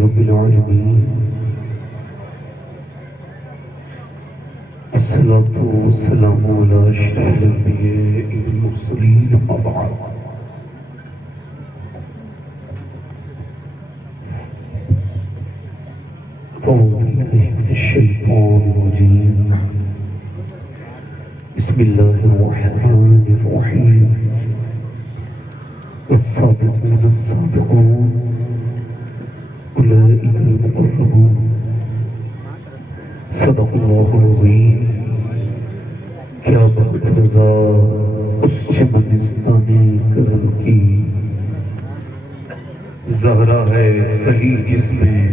رب العالمين الصلاة والسلام على أشرف الأنبياء والمرسلين أما بعد أعوذ بالله من الشيطان الرجيم بسم الله الرحمن الرحيم الصادقون الصادقون أولئك المقربون صدق الله العظيم کیا بہت رضا اس چمنستان کرم کی زہرا ہے کہیں جس میں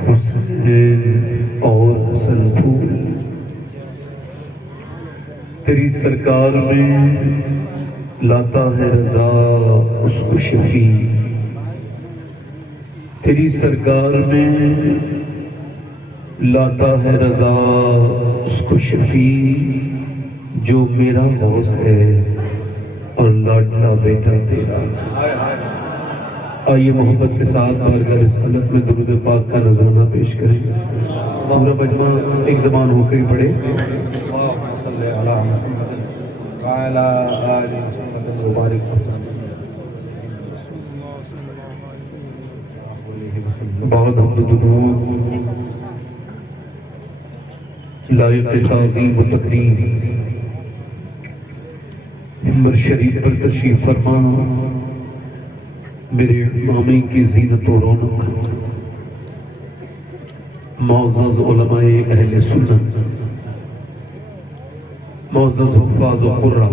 حسین اور حسن پھول تیری سرکار میں لاتا ہے رضا اس کو شفیع تیری سرکار میں لاتا ہے رضا اس کو شفیع جو میرا غوث ہے اور لاڈلا بیٹا تیرا آئیے محبت کے ساتھ بارگاہ رسالت میں درود پاک کا نذرانہ پیش کریں پورا مجمع ایک زبان ہو کے پڑھے بعد حمد و درود لائق تعظیم و تکریم منبر شریف پر تشریف فرما میرے امامی کی زینت و رونق معزز علماء اہل سنت معزز حفاظ و قرہ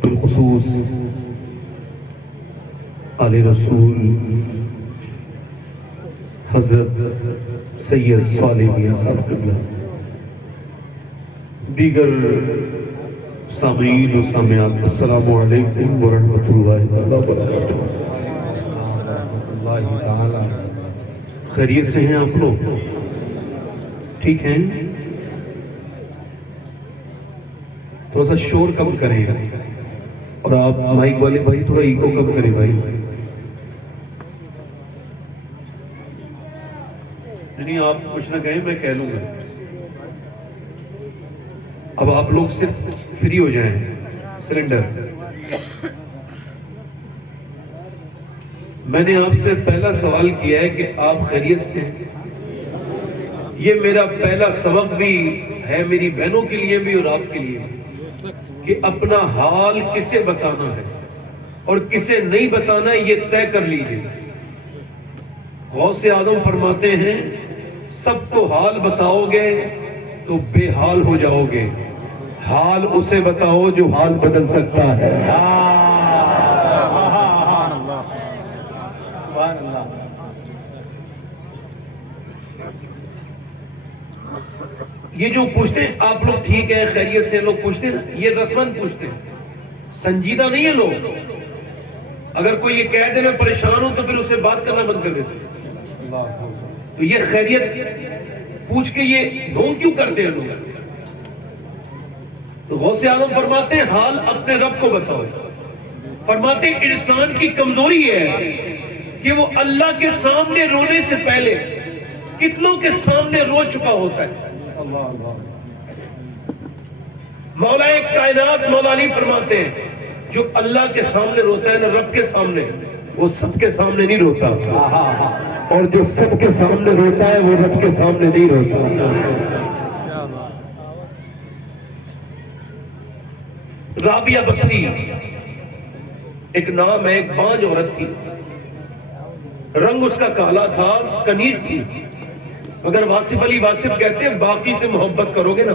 بالخصوص آل رسول حضرت سید صالح میاں صاحب قبلہ دیگر سامعین و سامعات السلام علیکم ورحمۃ اللہ وبرکاتہ خیریت سے ہیں آپ لوگ ٹھیک ہیں تھوڑا سا شور کم کریں اور آپ مائک والے بھائی تھوڑا ایکو کم کریں بھائی نہیں آپ کچھ نہ کہیں میں کہہ لوں گا اب آپ لوگ صرف فری ہو جائیں سلنڈر میں نے آپ سے پہلا سوال کیا ہے کہ آپ خیریت سے ہیں یہ میرا پہلا سبق بھی ہے میری بہنوں کے لیے بھی اور آپ کے لیے کہ اپنا حال کسے بتانا ہے اور کسے نہیں بتانا ہے یہ طے کر لیجئے غوث اعظم فرماتے ہیں سب کو حال بتاؤ گے تو بے حال ہو جاؤ گے حال اسے بتاؤ جو حال بدل سکتا ہے یہ جو پوچھتے ہیں آپ لوگ ٹھیک ہے خیریت سے لوگ پوچھتے ہیں یہ رسمن پوچھتے ہیں سنجیدہ نہیں ہے لوگ اگر کوئی یہ کہہ دے میں پریشان ہوں تو پھر اسے بات کرنا بند کر دیتے تو یہ خیریت پوچھ کے یہ ڈھونگ کیوں کرتے ہیں لوگ تو غوث اعظم فرماتے ہیں حال اپنے رب کو بتاؤ فرماتے ہیں انسان کی کمزوری ہے کہ وہ اللہ کے سامنے رونے سے پہلے کتنوں کے سامنے رو چکا ہوتا ہے مولا کائنات مولا علی فرماتے ہیں جو اللہ کے سامنے روتا ہے نا رب کے سامنے وہ سب کے سامنے نہیں روتا اور جو سب کے سامنے روتا ہے وہ رب کے سامنے نہیں روتا رابعہ بصری ایک نام ہے ایک بانج عورت تھی رنگ اس کا کالا تھا کنیز تھی مگر واصف علی واصف کہتے ہیں باقی سے محبت کرو گے نا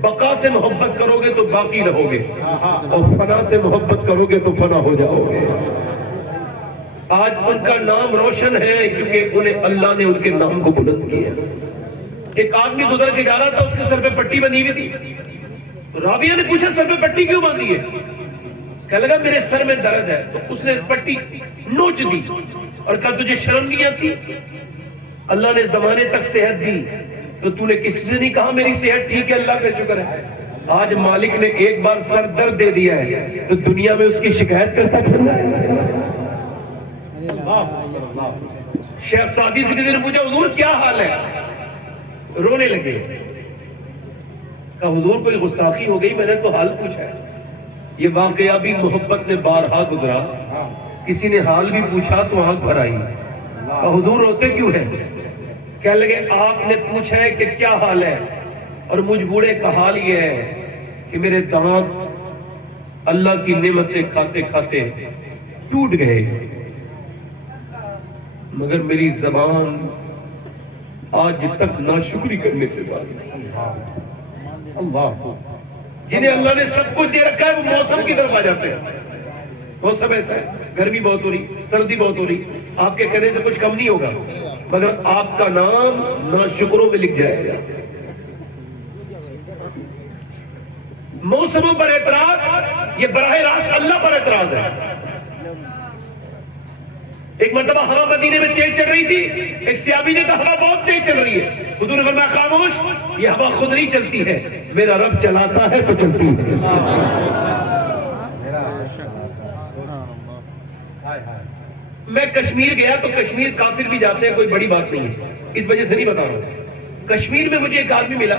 بقا سے محبت کرو گے تو باقی رہو گے اور فنا سے محبت کرو گے تو فنا ہو جاؤ گے آج ان کا نام روشن ہے کیونکہ انہیں اللہ نے ان کے نام کو بلند کیا ایک آدمی گزر کے جا رہا تھا اس کے سر پہ پٹی بندھی ہوئی تھی رابعہ نے پوچھا سر پہ پٹی کیوں باندھی ہے کہنے لگا میرے سر میں درد ہے تو اس نے پٹی نوچ دی اور کہا تجھے شرم نہیں آتی اللہ نے زمانے تک صحت دی تو تو نے کسی سے نہیں کہا میری صحت ٹھیک ہے اللہ کا شکر ہے آج مالک نے ایک بار سر درد دے دیا ہے تو دنیا میں اس کی شکایت کرتا پھرنا ہے شیخ سعدی سے کسی نے پوچھا حضور کیا حال ہے؟ رونے لگے. کہا حضور کوئی گستاخی ہو گئی، میں نے تو حال پوچھا ہے. یہ واقعہ بھی محبت میں بارہا گزرا. کسی نے حال بھی پوچھا تو آنکھ بھر آئی. کہا حضور روتے کیوں ہیں؟ کہنے لگے آپ نے پوچھا ہے کہ کیا حال ہے، اور مجھ بوڑھے کا حال یہ ہے کہ میرے دانت اللہ کی نعمتیں کھاتے کھاتے ٹوٹ گئے، مگر میری زبان آج تک ناشکری کرنے سے باز نہیں. اللہ، جنہیں اللہ نے سب کچھ دے رکھا ہے وہ موسم کی طرف آ جاتے ہیں. موسم ایسا ہے، گرمی بہت ہو رہی، سردی بہت ہو رہی، آپ کے کہنے سے کچھ کم نہیں ہوگا، مگر آپ کا نام ناشکروں میں لکھ جائے گا. موسموں پر اعتراض یہ براہ راست اللہ پر اعتراض ہے. ایک مرتبہ ہوا مدینے میں تیز چل رہی تھی، ایک صحابی نے کہا ہوا بہت تیز چل رہی ہے. حضور نے فرمایا خاموش، یہ ہوا خود نہیں چلتی ہے، میرا رب چلاتا ہے تو چلتی ہے. میں کشمیر گیا تو کشمیر کافر بھی جاتے ہیں، کوئی بڑی بات نہیں ہے، اس وجہ سے نہیں بتا رہا ہوں. کشمیر میں مجھے ایک آدمی ملا،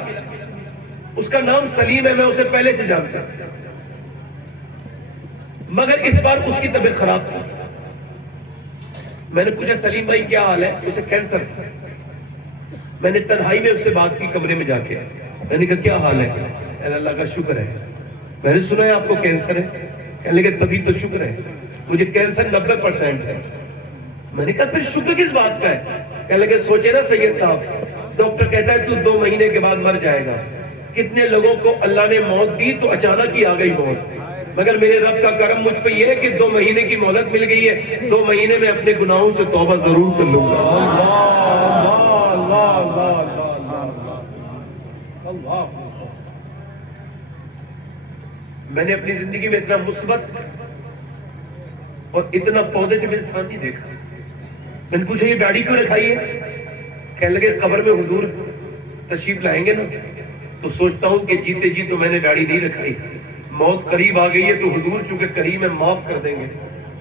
اس کا نام سلیم ہے، میں اسے پہلے سے جانتا ہوں، مگر اس بار اس کی طبیعت خراب تھی. میں نے پوچھا سلیم بھائی کیا حال ہے؟ اسے کینسر تھا. میں نے تنہائی میں اس سے بات کی کمرے میں جا کے. میں نے کہا کیا حال ہے؟ اللہ کا شکر ہے. میں نے سنا ہے آپ کو کینسر ہے. کہنے لگے تبھی تو شکر ہے، مجھے کینسر 90% ہے. میں نے کہا پھر شکر کس بات کا ہے؟ کہنے لگے سوچے نا سید صاحب، ڈاکٹر کہتا ہے تو 2 مہینے کے بعد مر جائے گا. کتنے لوگوں کو اللہ نے موت دی تو اچانک ہی آ گئی موت، مگر میرے رب کا کرم مجھ پہ یہ ہے کہ 2 مہینے کی مہلت مل گئی ہے. 2 مہینے میں اپنے گناہوں سے توبہ ضرور کر لوں گا. میں نے اپنی زندگی میں اتنا مثبت اور اتنا پازیٹیو انسان نہیں دیکھا. میں نے پوچھا یہ داڑھی کیوں رکھائی ہے؟ کہنے لگے قبر میں حضور تشریف لائیں گے نا تو سوچتا ہوں کہ جیتے جی تو میں نے داڑھی نہیں رکھائی، موت قریب آ گئی ہے تو حضور چونکہ کریم ہے معاف کر دیں گے،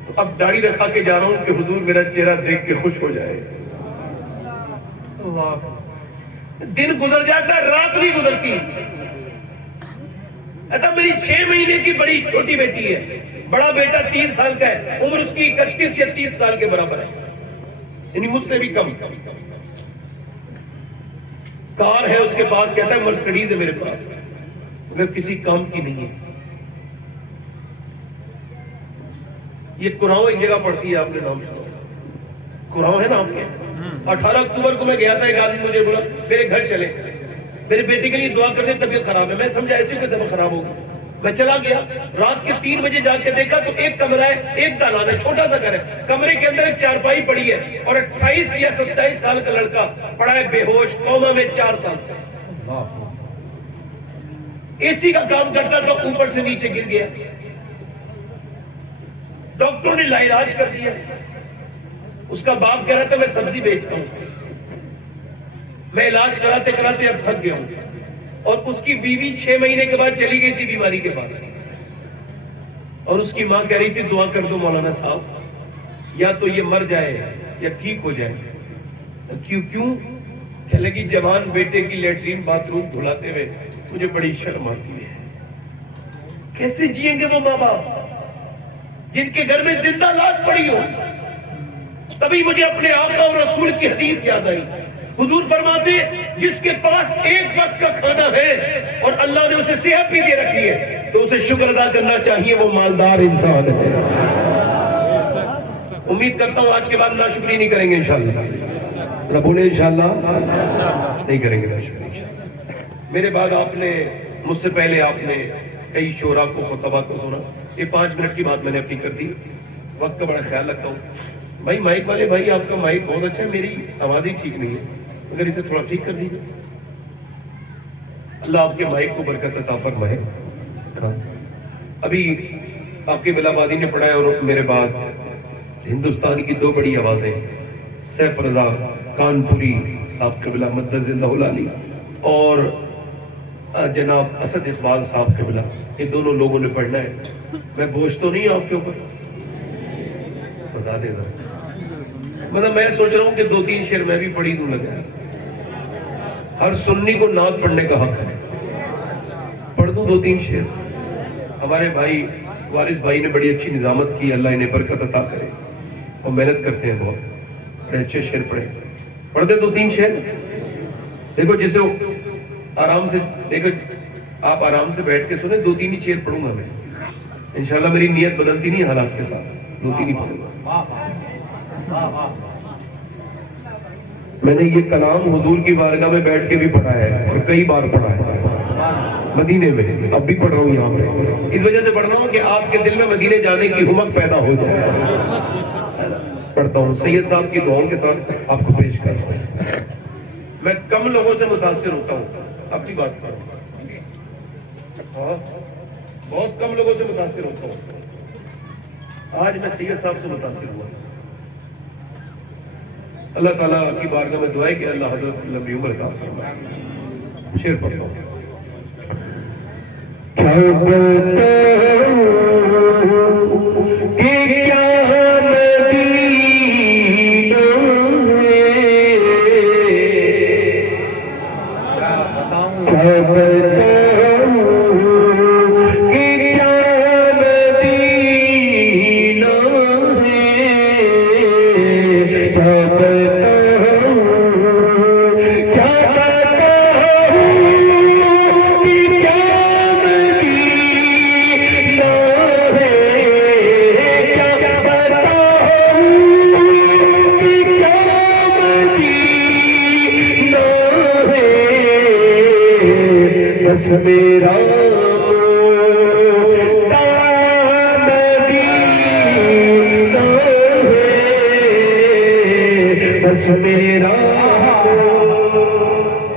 تو اب داڑھی رکھا کے جا رہا ہوں کہ حضور میرا چہرہ دیکھ کے خوش ہو جائے. دن گزر جاتا ہے، رات نہیں گزرتی. ایسا میری 6 مہینے کی بڑی چھوٹی بیٹی ہے، بڑا بیٹا 30 سال کا ہے، عمر اس کی 31 یا 30 سال کے برابر ہے، یعنی مجھ سے بھی کم. کار ہے اس کے پاس، کہتا ہے مرسڈیز ہے میرے پاس، مگر کسی کام کی نہیں ہے. یہ قراؤ ایک جگہ پڑتی ہے، آپ نے نام سنا؟ قراؤ ہے نا آپ کے. 18 اکتوبر کو میں گیا تھا، ایک آدمی مجھے بولا میرے گھر چلے، میرے بیٹے کے لیے دعا کر دیں طبیعت خراب ہے. میں سمجھا ایسے کہ طبیعت خراب ہوگی. میں چلا گیا، رات کے 3 بجے جا کے دیکھا تو ایک کمرہ ہے، ایک دالان ہے، چھوٹا سا گھر ہے، کمرے کے اندر ایک چارپائی پڑی ہے اور 28 یا 27 سال کا لڑکا پڑا ہے بے ہوش، کوما میں 4 سال سے. اے سی کا کام کرتا تو اوپر سے نیچے گر گیا. ڈاکٹروں نے لاعلاج کر دیا. اس کا باپ کہہ رہا تھا میں سبزی بیچتا ہوں، میں علاج کراتے کراتے اب تھک گیا ہوں. اور اس کی بیوی 6 مہینے کے بعد چلی گئی تھی بیماری کے بعد، اور اس کی ماں کہہ رہی تھی دعا کر دو مولانا صاحب، یا تو یہ مر جائے یا ٹھیک ہو جائے. کیوں؟ کہنے لگی جوان بیٹے کی لیٹرین باتھ روم دھلاتے ہوئے مجھے بڑی شرم آتی ہے. کیسے جئیں گے وہ ماں باپ جن کے گھر میں زندہ لاش پڑی ہو؟ تبھی مجھے اپنے آقا اور رسول کی حدیث یاد آئی. حضور فرماتے جس کے پاس ایک وقت کا کھانا ہے اور اللہ نے اسے صحت بھی دے رکھی ہے تو اسے شکر ادا کرنا چاہیے، وہ مالدار انسان ہے. امید کرتا ہوں آج کے بعد ناشکری نہیں کریں گے انشاءاللہ. بولے انشاءاللہ نہیں کریں گے ناشکری. میرے بعد آپ نے مجھ سے پہلے آپ نے کئی شعراء کو خطبہ کو سنا. یہ 5 منٹ کی بات میں نے اپنی کر دی. وقت کا بڑا خیال رکھتا ہوں. بھائی مائک والے بھائی، آپ کا مائک بہت اچھا ہے، میری آواز ہی ٹھیک نہیں ہے، اگر اسے تھوڑا ٹھیک کر دیجیے. اللہ آپ کے مائک کو برکت عطا فرمائے. ابھی آپ کے بلابادی نے پڑھا ہے اور میرے بعد ہندوستان کی 2 بڑی آوازیں، سیف رضا کانپوری صاحب قبلہ مدد زندہ العالی اور جناب اسد اقبال صاحب قبلہ، یہ دونوں لوگوں نے پڑھنا ہے. میں بوجھ تو نہیں آپ کے اوپر، بتا دینا مطلب میں سوچ رہا ہوں کہ 2-3 شعر میں بھی پڑھی دوں لگا. ہر سنی کو نعت پڑھنے کا حق ہے. پڑھ دوں 2-3 شعر. ہمارے بھائی وارث بھائی نے بڑی اچھی نظامت کی, اللہ انہیں برکت عطا کرے, اور محنت کرتے ہیں بہت, بڑے اچھے شعر پڑھے. پڑھ دے 2-3 شعر. دیکھو جسے آرام سے, دیکھو آپ آرام سے بیٹھ کے سنیں, 2-3 ہی شعر پڑھوں گا میں انشاءاللہ. میری نیت بدلتی نہیں حالات کے ساتھ, 2-3 ہی پڑھوں گا. میں نے یہ کلام حضور کی بارگاہ میں بیٹھ کے بھی پڑھا ہے, اور کئی بار پڑھا ہے مدینے میں, اب بھی پڑھ رہا ہوں یہاں پہ. اس وجہ سے پڑھ رہا ہوں کہ آپ کے دل میں مدینے جانے کی ہمت پیدا ہو جائے. پڑھتا ہوں, سید صاحب کی دعاؤں کے ساتھ آپ کو پیش کرتا ہوں. میں کم لوگوں سے متاثر ہوتا ہوں, اپنی بات کروں, بہت کم لوگوں سے متاثر ہوتا ہوں. آج میں سید صاحب سے متاثر ہوا. اللہ تعالیٰ کی بارگاہ میں دعا ہے کہ اللہ حضرت لمبی عمر عطا فرمائے. شعر پڑھتا ہوں. میرا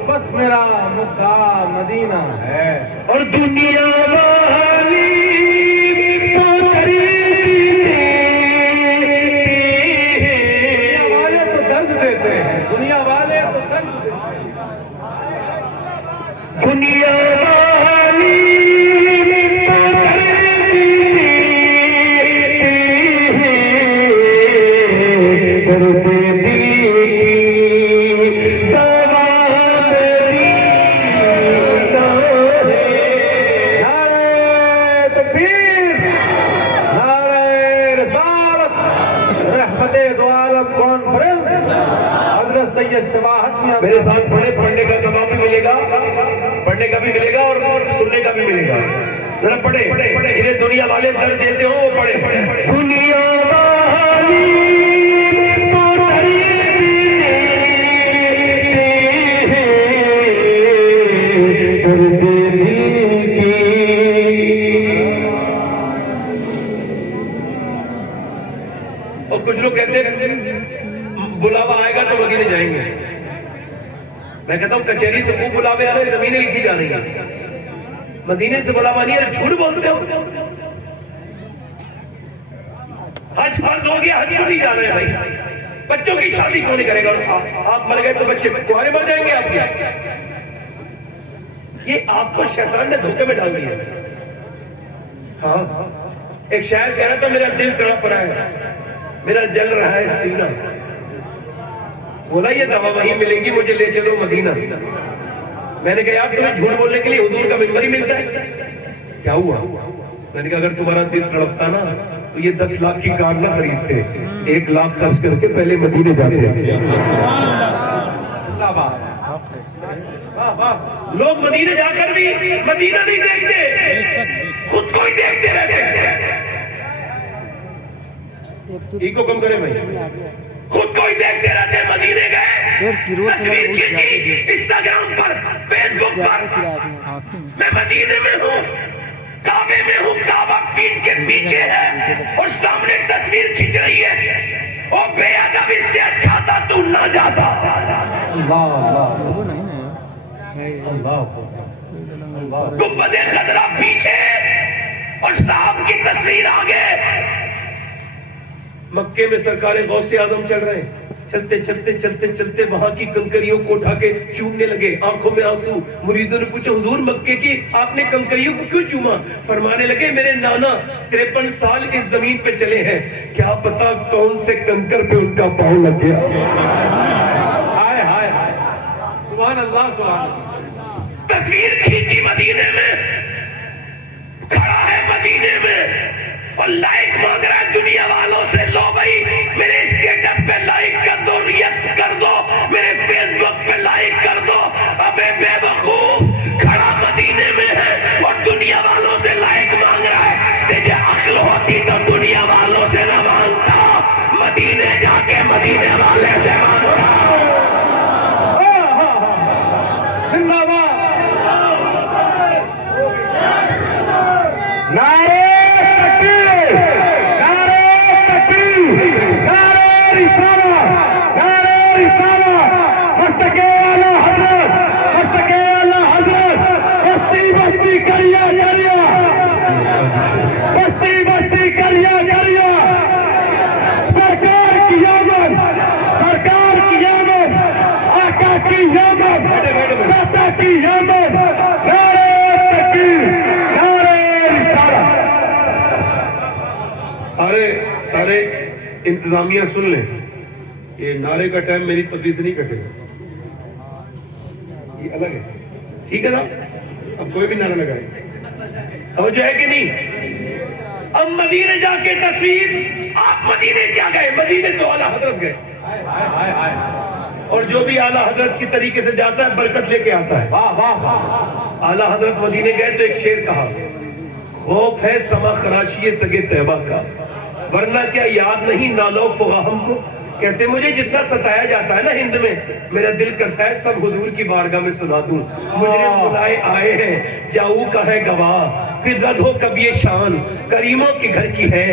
بس میرا مقام مدینہ ہے, اور دنیا والی والے تو درد دیتے ہیں, دنیا والے تو درد دیتے ہیں. دنیا میرے ساتھ پڑھنے کا ثواب بھی ملے گا, پڑھنے کا بھی ملے گا اور سننے کا بھی ملے گا. ذرا پڑھے, انہیں دنیا والے درد دیتے ہو, وہ پڑھے. دنیا والی اور کچھ لوگ کہتے ہیں بلاوا آئے گا تو مدینے جائیں گے. میں کہتا ہوں کچہری سے منہ بلاوے آ رہے, زمینیں لکھی جا رہی ہیں. مدینے سے بلاوا نہیں ہے, جھوٹ بولتے ہو. حج فرض ہو گیا, حج کو نہیں جا رہے بھائی. بچوں کی شادی کیوں نہیں کرے گا؟ آپ مر گئے تو بچے کمہارے مر جائیں گے آپ کے. یہ آپ کو شیطان نے دھوکے میں ڈال دیا. ہاں, ایک شاعر کہہ رہا تھا میرا دل تڑپ رہا ہے, میرا جل رہا ہے سینہ. بولا یہ دوا وہیں ملے گی, مجھے لے چلو مدینہ. میں نے کہا یار تمہیں جھوٹ بولنے کے لیے حضور کا ممبر ہی ملتا ہے. کیا ہوا؟ میں نے کہا اگر تمہارا دل تڑپتا نا تو یہ 10 لاکھ کی کار نہ خریدتے, 1 لاکھ خرچ کر کے پہلے مدینے جاتے. لوگ مدینے جا کر بھی مدینہ نہیں دیکھتے, خود کو ہی دیکھتے رہتے. ایگو کم کرے بھائی, خود کو ہی دیکھتے رہتے. مدینے گئے, تصویر کھینچی انسٹاگرام پر, فیس بک پر, میں مدینے میں ہوں, کعبے میں ہوں, کعبہ پیٹ کے پیچھے ہے اور سامنے تصویر کھینچ رہی ہے. او بے ادب, اس سے اچھا تھا تو نہ جاتا. گنبد خضرا پیچھے اور صاحب کی تصویر آگے. مکے میں سرکار غوث اعظم چل رہے ہیں, چلتے چلتے چلتے چلتے وہاں کی کنکریوں کو اٹھا کے چومنے لگے، آنکھوں میں آنسو۔ مریدوں نے پوچھا حضور مکے کی آپ نے کنکریوں کو کیوں چوما؟ فرمانے لگے میرے نانا 53 سال اس زمین پہ چلے ہیں، کیا پتا کون سے کنکر پہ ان کا پاؤں لگ گیا۔ ہائے ہائے ہائے، سبحان اللہ سبحان اللہ۔ تصویر کھینچی مدینے میں، کھڑا ہے مدینے میں اور لائک مانگ رہا ہے دنیا والوں سے، لو بھائی میرے اسٹیٹس پہ لائک کر دو، ریئیکٹ کر دو، میرے فیس بک پہ لائک کر دو۔ ابے بے وقوف کھڑا مدینے میں ہے اور دنیا والوں سے لائک مانگ رہا ہے۔ تجھے عقل ہوتی تو دنیا والوں سے نہ مانگتا، مدینے جا کے مدینے والے سے مانگتا۔ زندہ باد، نعرہ تکبیر، نعرہ تکبیر، نعرہ رسالہ، نعرہ رسالہ، مستقے اعلیٰ حضرت، مستقے اعلیٰ حضرت، بستی بستی کریا کریا، بستی بستی کریا کریا، سرکار کی آمد، سرکار کی آمد، آقا کی آمد، داتا کی آمد، نعرہ تکبیر، نعرہ رسالہ۔ سارے انتظامیہ سن لیں، یہ نعرے کا ٹائم میری پتلی سے نہیں کٹے گا، یہ الگ ہے، ٹھیک ہے نا؟ اب کوئی بھی نعرہ لگائے، اور جو ہے کہ نہیں؟ اب مدینے جا کے تصویر، آپ مدینے کیا گئے؟ مدینے تو اعلیٰ حضرت گئے، اور جو بھی اعلیٰ حضرت کی طریقے سے جاتا ہے برکت لے کے آتا ہے۔ واہ واہ واہ، اعلیٰ حضرت مدینے گئے تو ایک شعر کہا، خوف ہے سما خراشی سگے طیبہ کا، ورنہ کیا یاد نہیں نالو فغا ہم کو۔ کہتے مجھے جتنا ستایا جاتا ہے نا ہند میں، میرا دل کرتا ہے سب حضور کی بارگاہ میں سنا دوں۔ مجرم خدائے آئے ہیں جاؤ کا ہے گواہ، پھر رد ہو کب یہ شان کریموں کے گھر کی ہے،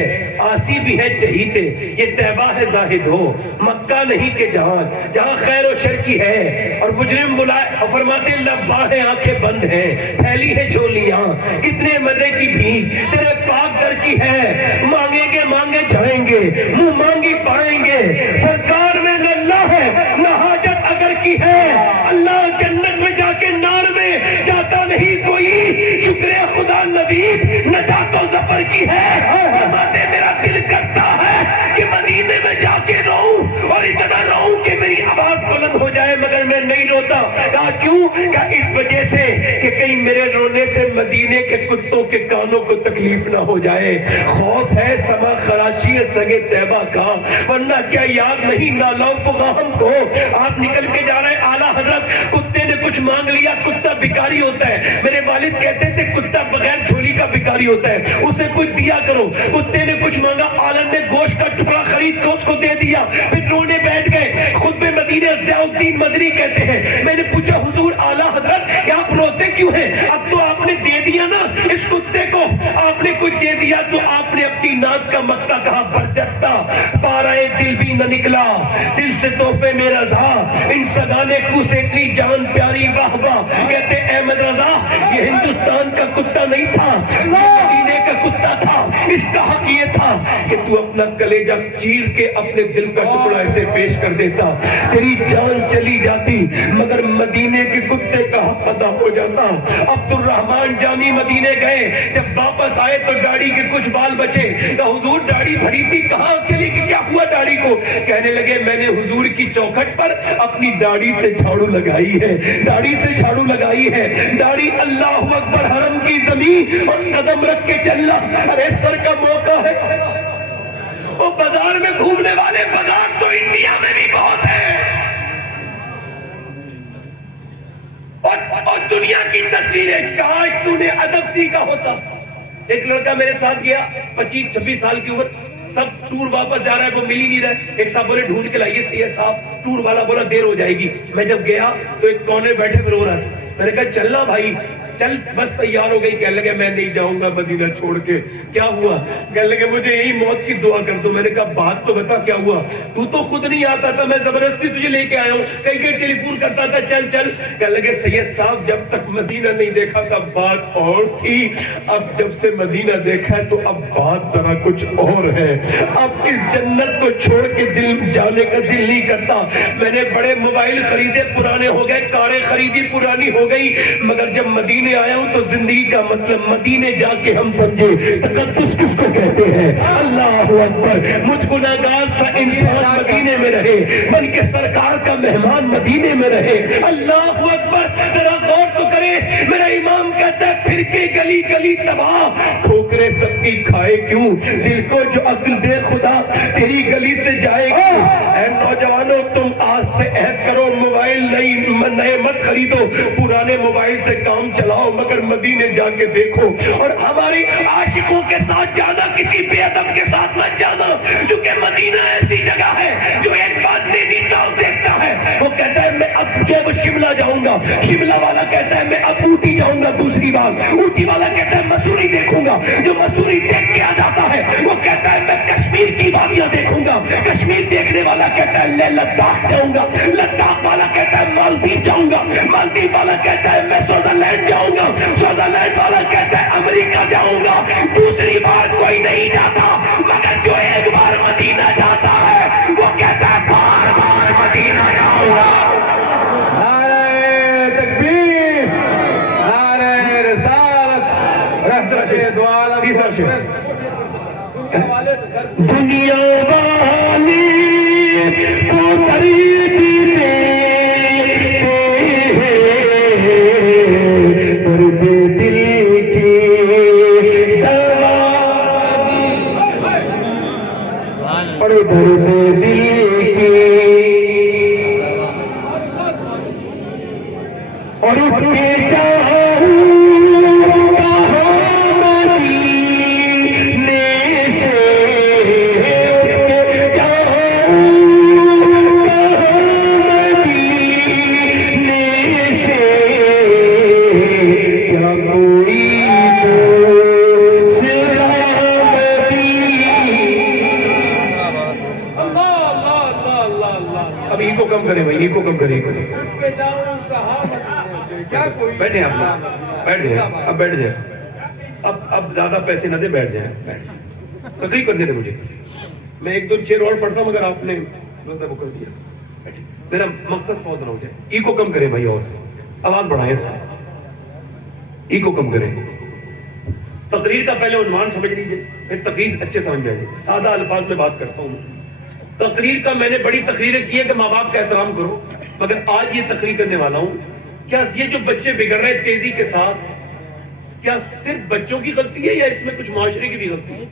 آسی بھی ہے چہیتے یہ طیبہ ہے زاہد ہو، مکہ نہیں کہ جہاں خیر و شر کی ہے۔ اور مجرم بلائے اور فرماتے لبا ہے آنکھیں بند ہیں، پھیلی ہے جھولیاں کتنے مزے کی بھیک تیرے پاک در کی ہے، مانگیں گے مانگے جائیں گے منہ مانگی پائیں گے، سرکار میں نہ اللہ ہے نہ حاجت اگر کی ہے، اللہ جنت میں جا کے نار میں جاتا نہیں کوئی، شکر خدا نبی نجات و ظفر کی ہے۔ فرماتے میرا دل کرتا ہے کہ مدینے میں جا کے رہوں اور اتنا رہوں کہ میری آواز بلند ہو جائے، مگر میں نہیں روتا۔ کہا کیوں؟ کہ اس وجہ سے کہ کہیں میرے رونے سے مدینے کے کتوں کے کانوں کو تکلیف نہ ہو جائے۔ خوف ہے سما خراشی سگے طیبہ کا، ورنہ کیا یاد نہیں نالو فغا ہم کو۔ آپ نکل کے جا رہے اعلیٰ حضرت، کتے نے کچھ مانگ لیا، کتا بھکاری ہوتا ہے، میرے والد کہتے تھے کتا بغیر جھولی کا بھکاری ہوتا ہے، اسے کچھ دیا کرو۔ کتے نے کچھ مانگا، عالم نے گوشت کا ٹکڑا خرید کے اس کو دے دیا، پھر رونے بیٹھ گئے۔ خطبہ مدینہ ضیاء الدین مدنی کہتے ہیں میں نے پوچھا حضور اعلیٰ حضرت کہ آپ روتے کیوں ہیں؟ اب تو آپ نے دے دیا نا اس کتے کو، آپ نے کچھ دے دیا تو آپ نے اپنی ناک کا مکتا کہا برجستہ، پارائے دل بھی نہ نکلا، دل سے تحفے میں رضا، ان سگانے کو سے اتنی جان پیاری واہ واہ۔ کہتے احمد رضا یہ ہندوستان کا کتا نہیں تھا، مدینے کا کتا تھا، اس کا حق یہ تھا کہ تو اپنا کلیجہ چیر کے اپنے دل کا ٹکڑا ایسے پیش کر دیتا، تیری جان چلی جاتی مگر مدینے کے کتے کا حق ادا ہو جاتا۔ عبد الرحمن جامی مدینے گئے، جب واپس آئے تو داڑھی کے کچھ بال بچے، تو حضور داڑھی بھری تھی کہاں چلی گئی، کیا ہوا داڑھی کو؟ کہنے لگے میں نے حضور کی چوکھٹ پر اپنی داڑھی سے جھاڑو لگائی ہے، داڑھی سے جھاڑو لگائی ہے، داڑھی اللہ اکبر حرم کی زمین اور قدم رکھ کے چلنا، ارے سر کا موقع ہے۔ وہ بازار میں گھومنے والے بازار تو انڈیا میں بھی بہت ہے، اور دنیا کی تصویریں، کاش تو نے ادب سیکھا ہوتا۔ ایک لڑکا میرے ساتھ گیا 25-26 سال کی عمر، سب ٹور واپس جا رہا ہے، وہ مل ہی نہیں رہا۔ ایک صاحب بولے ڈھونڈ کے لائیے سید صاحب، ٹور والا بولا دیر ہو جائے گی۔ میں جب گیا تو ایک کونے بیٹھے میں رو رہا تھا، میں نے کہا چلنا بھائی، چل بس تیار ہو گئی. کہنے لگے میں نہیں جاؤں گا مدینہ چھوڑ کے. کیا ہوا؟ کہنے لگے مجھے یہی موت کی دعا کر دو. میں نے کہا بات تو بتا کیا ہوا؟ تو خود نہیں آتا تھا, میں زبردستی تجھے لے کے آیا ہوں. کہیں کہ ٹیلی فون کرتا تھا چل چل. کہنے لگے سید صاحب جب تک مدینہ نہیں دیکھا تھا بات اور تھی, اب جب سے مدینہ دیکھا ہے تو اب بات ذرا کچھ اور ہے. اب اس جنت کو چھوڑ کے دل جانے کا دل نہیں کرتا. میں نے بڑے موبائل خریدے پرانے ہو گئے, کاریں خریدی پرانی ہو گئی, مگر جب مدینے آیا ہوں تو زندگی کا مطلب مدینے جا کے ہم سمجھے تقدس کس کو کہتے ہیں. اللہ اکبر. مجھ گناہگار سا انسان مدینے میں رہے, بلکہ سرکار کا مہمان مدینے میں رہے. اللہ اکبر. ذرا غور تو کرے, میرا امام کہتا ہے پھر کے گلی گلی تباہ, ٹھوکریں سب کی کھائے کیوں, دل کو جو عقل دے خدا تیری گلی سے جائے گی. اے نوجوانوں تم آج سے عہد کرو, موبائل نئے مت خریدو, پرانے موبائل سے کام چلاؤ, مگر مدینے جا کے دیکھو. اور ہماری عاشقوں کے ساتھ جانا کسی بے ادب کے ساتھ مت جانا, کیونکہ مدینہ ایسی جگہ ہے جو ایک بات نینی تال دیکھتا ہے وہ کہتا ہے میں اب جو وہ شملہ جاؤں گا, شملہ والا کہتا ہے میں اب اوٹی جاؤں گا دوسری بار, اوٹی والا کہتا ہے مسوری دیکھوں گا, جو مسوری دیکھ کے آ جاتا ہے وہ کہتا ہے میں کشمیر کی وادیاں دیکھوں گا, کشمیر دیکھنے والا کہتا ہے میں لداخ جاؤں گا, لداخ والا کہتا ہے مالدیو جاؤں گا, مالدیو والا کہتا ہے میں سوئٹزرلینڈ جاؤں گا, سوئٹزرلینڈ والا کہتا ہے امریکہ جاؤں گا. دوسری بار کوئی نہیں جاتا, مگر جو ایک بار مدینہ جاتا ہے وہ کہتا ہے بار بار مدینہ جاؤں گا. نعرہ تکبیر, نعرہ رسالت, رحمت دعا دنیا والی کو قریب درد دل کی دوا, اور درد دل کی اور اٹھ کے جاؤں بیٹھے آپ, بیٹھ جائیں, اب بیٹھ جائیں, اب زیادہ پیسے نہ دے, بیٹھ جائیں. تقریر کرنے دیں مجھے, میں ایک دو شعر اور پڑھتا ہوں مگر آپ نے وہ کر دیا. میرا مقصد بہت نہ ہو جائے. ایکو کم کریں بھائی, اور آواز بڑھائیں, ایکو کم کریں. تقریر کا پہلے عنوان سمجھ لیجیے, پھر تقریر اچھے سمجھ جائیں گے. سادہ الفاظ میں بات کرتا ہوں. تقریر کا میں نے بڑی تقریریں کی ہے کہ ماں باپ کا احترام کرو, مگر آج یہ تقریر کرنے والا ہوں. کیا یہ جو بچے بگڑ رہے تیزی کے ساتھ, کیا صرف بچوں کی غلطی ہے یا اس میں کچھ معاشرے کی بھی غلطی ہے؟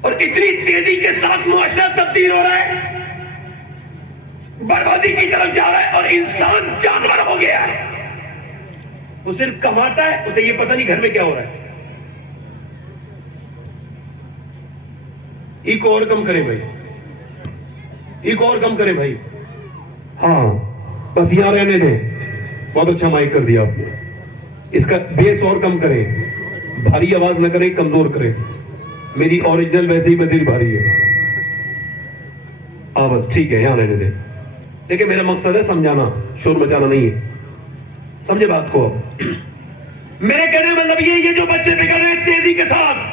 اور اتنی تیزی کے ساتھ معاشرہ تبدیل ہو رہا ہے, بربادی کی طرف جا رہا ہے, اور انسان جانور ہو گیا ہے. وہ صرف کماتا ہے, اسے یہ پتہ نہیں گھر میں کیا ہو رہا ہے. ایک اور کم کریں بھائی, ایک اور کم کریں بھائی. ہاں بس یہاں رہنے دیں, بہت اچھا مائک کر دیا آپ نے. اس کا بیس اور کم کریں, بھاری آواز نہ کریں, کمزور کریں. میری اوریجنل ویسے ہی میں دل بھاری ہے. ہاں بس ٹھیک ہے, یہاں رہنے دیں. دیکھیں میرا مقصد ہے سمجھانا, شور مچانا نہیں ہے. سمجھے بات کو. میرے کہنے کا مطلب یہ جو بچے بگڑ رہے ہیں تیزی کے ساتھ,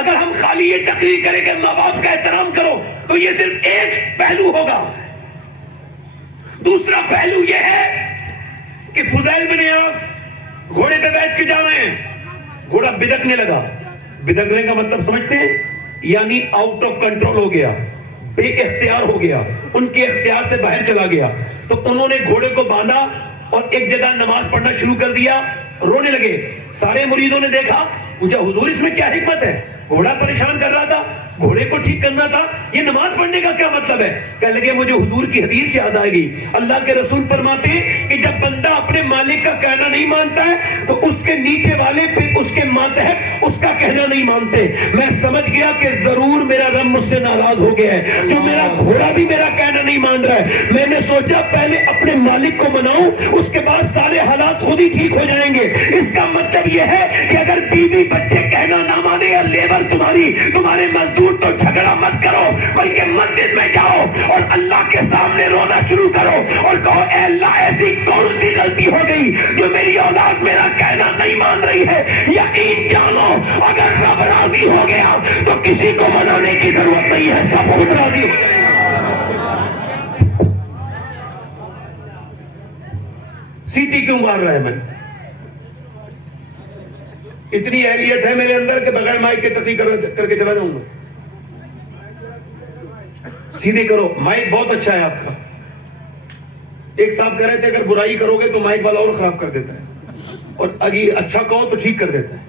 اگر ہم خالی یہ تقریر کریں کہ ماں باپ کا احترام کرو تو یہ صرف ایک پہلو ہوگا. دوسرا پہلو یہ ہے کہ فضیل بن عیاض گھوڑے پہ بیٹھ کے جا رہے ہیں, گھوڑا بدکنے لگا. بدکنے کا مطلب سمجھتے ہیں, یعنی آؤٹ آف کنٹرول ہو گیا, بے اختیار ہو گیا, ان کے اختیار سے باہر چلا گیا. تو انہوں نے گھوڑے کو باندھا اور ایک جگہ نماز پڑھنا شروع کر دیا, رونے لگے. سارے مریدوں نے دیکھا, پوچھا حضور اس میں کیا حکمت ہے؟ گھوڑا پریشان کر رہا تھا, گھوڑے کو ٹھیک کرنا تھا، یہ نماز پڑھنے کا کیا مطلب ہے؟ کہنے لگے مجھے حضور کی حدیث یاد آئے گی، اللہ کے رسول فرماتے ہیں کہ جب بندہ اپنے مالک کا کہنا نہیں مانتا ہے تو اس کے نیچے والے پہ اس کے ماتحت اس کا کہنا نہیں مانتے۔ میں سمجھ گیا کہ ضرور میرا رب مجھ سے ناراض ہو گیا ہے، جو میرا گھوڑا بھی میرا کہنا نہیں مان رہا ہے۔ میں نے سوچا پہلے اپنے مالک کو مناؤں، اس کے بعد سارے حالات خود ہی ٹھیک ہو جائیں گے۔ اس کا مطلب یہ ہے کہ اگر بیوی بچے کہنا نہ مانے یا لیبر تمہارے مزدور، تو جھگڑا مت کرو، بلکہ مسجد میں جاؤ اور اللہ کے سامنے رونا شروع کرو اور کہو اے اللہ ایسی کون سی غلطی ہو گئی جو میری اولاد میرا کہنا نہیں مان رہی ہے۔ یقین جانو اگر رب راضی ہو گیا تو کسی کو منانے کی ضرورت نہیں ہے، سب خود راضی ہو گئے۔ سیٹی کیوں مار رہا ہے؟ میں اتنی اہلیت ہے میرے اندر کہ بغیر مائک کے تقریر کر کے چلا جاؤں گا۔ سیدھے کرو، مائک بہت اچھا ہے آپ کا۔ ایک صاحب کہہ رہے تھے اگر برائی کرو گے تو مائک والا اور خراب کر دیتا ہے، اور اگر اچھا کہو تو ٹھیک کر دیتا ہے۔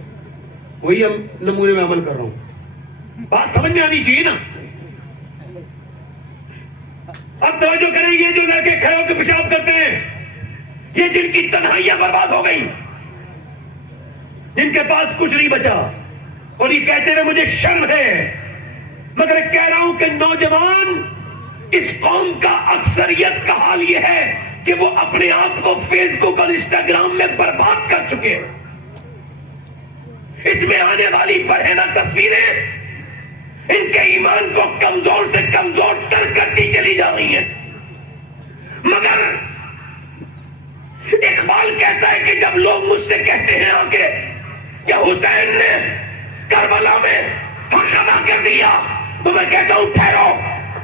وہی ہم نمونے میں عمل کر رہا ہوں، بات سمجھ میں آنی چاہیے نا۔ اب توجہ کریں، یہ جو لڑکے کھڑے ہو کے پیشاب کرتے ہیں، یہ جن کی تنہائیاں برباد ہو گئی، جن کے پاس کچھ نہیں بچا، اور یہ کہتے ہیں مجھے شرم ہے، مگر کہہ رہا ہوں کہ نوجوان اس قوم کا اکثریت کا حال یہ ہے کہ وہ اپنے آپ کو فیس بک اور انسٹاگرام میں برباد کر چکے ہیں۔ اس میں آنے والی برہنہ تصویریں ان کے ایمان کو کمزور سے کمزور تر کرتی چلی جا رہی ہیں۔ مگر اقبال کہتا ہے کہ جب لوگ مجھ سے کہتے ہیں آگے کہ حسین نے کربلا میں حق ادا کر دیا، تو میں کہتا ہوں ٹھہرو،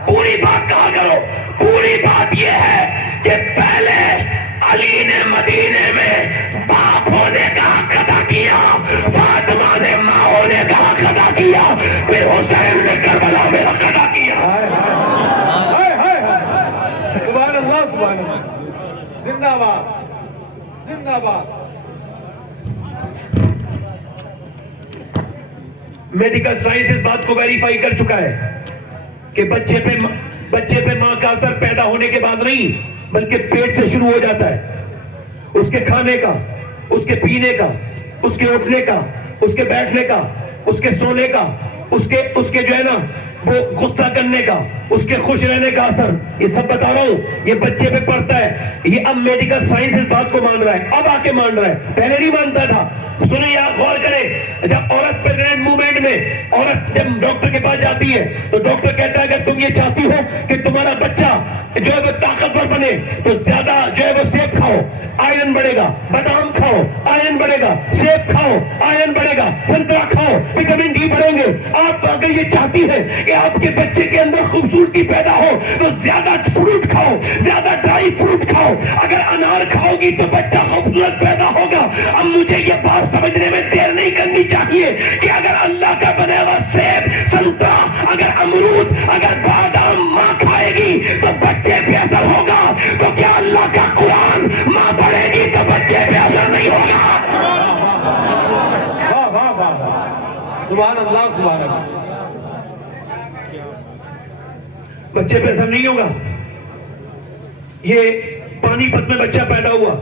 پوری بات کہا کرو۔ پوری بات یہ ہے کہ پہلے علی نے مدینے میں باپ ہونے کا حق ادا کیا، فاطمہ نے ماں ہونے کا حق ادا کیا، پھر حسین نے کربلا میں حق ادا کیا۔ سبحان اللہ، سبحان اللہ، زندہ باد، زندہ باد۔ میڈیکل سائنس اس بات کو ویریفائی کر چکا ہے کہ بچے پہ ماں کا اثر پیدا ہونے کے بعد نہیں بلکہ پیٹ سے شروع ہو جاتا ہے۔ اس کے کھانے کا، اس کے پینے کا، اس کے اٹھنے کا، اس کے بیٹھنے کا، اس کے سونے کا، اس کے جو ہے نا وہ غصہ کرنے کا، اس کے خوش رہنے کا اثر، یہ سب بتا رہا ہوں، یہ بچے پہ پڑتا ہے۔ یہ اب میڈیکل سائنس اس بات کو مان رہا ہے، اب آ کے مان رہا ہے، پہلے نہیں مانتا تھا۔ سنیں آپ غور کریں، جب عورت پریگننٹ موومنٹ میں عورت جب ڈاکٹر کے پاس جاتی ہے تو ڈاکٹر کہتا ہے اگر تم یہ چاہتی ہو کہ تمہارا بچہ جو ہے وہ طاقتور بنے تو زیادہ جو ہے وہ سیب کھاؤ، آئرن بڑھے گا، بادام کھاؤ، آئرن بڑھے گا، سیب کھاؤ، آئرن بڑھے گا، سنترا کھاؤ، وٹامن ڈی بڑھیں گے۔ آپ اگر یہ چاہتی ہے کہ آپ کے بچے کے اندر خوبصورتی پیدا ہو تو زیادہ فروٹ کھاؤ، زیادہ ڈرائی فروٹ کھاؤ، اگر انار کھاؤ گی تو بچہ خوبصورت پیدا ہوگا۔ اب مجھے یہ بات سمجھنے میں دیر نہیں کرنی چاہیے کہ اگر اللہ کا بنا ہوا سیب، سنترا، اگر امرود، اگر بادام ماں کھائے گی تو بچے پہ اثر ہوگا، تو کیا اللہ کا قرآن ماں پڑھے گی تو بچے پہ اثر نہیں ہوگا؟ واہ واہ واہ، سبحان اللہ، سبحان اللہ۔ بچے پہ اثر نہیں ہوگا۔ یہ پانی پت میں بچہ پیدا ہوا،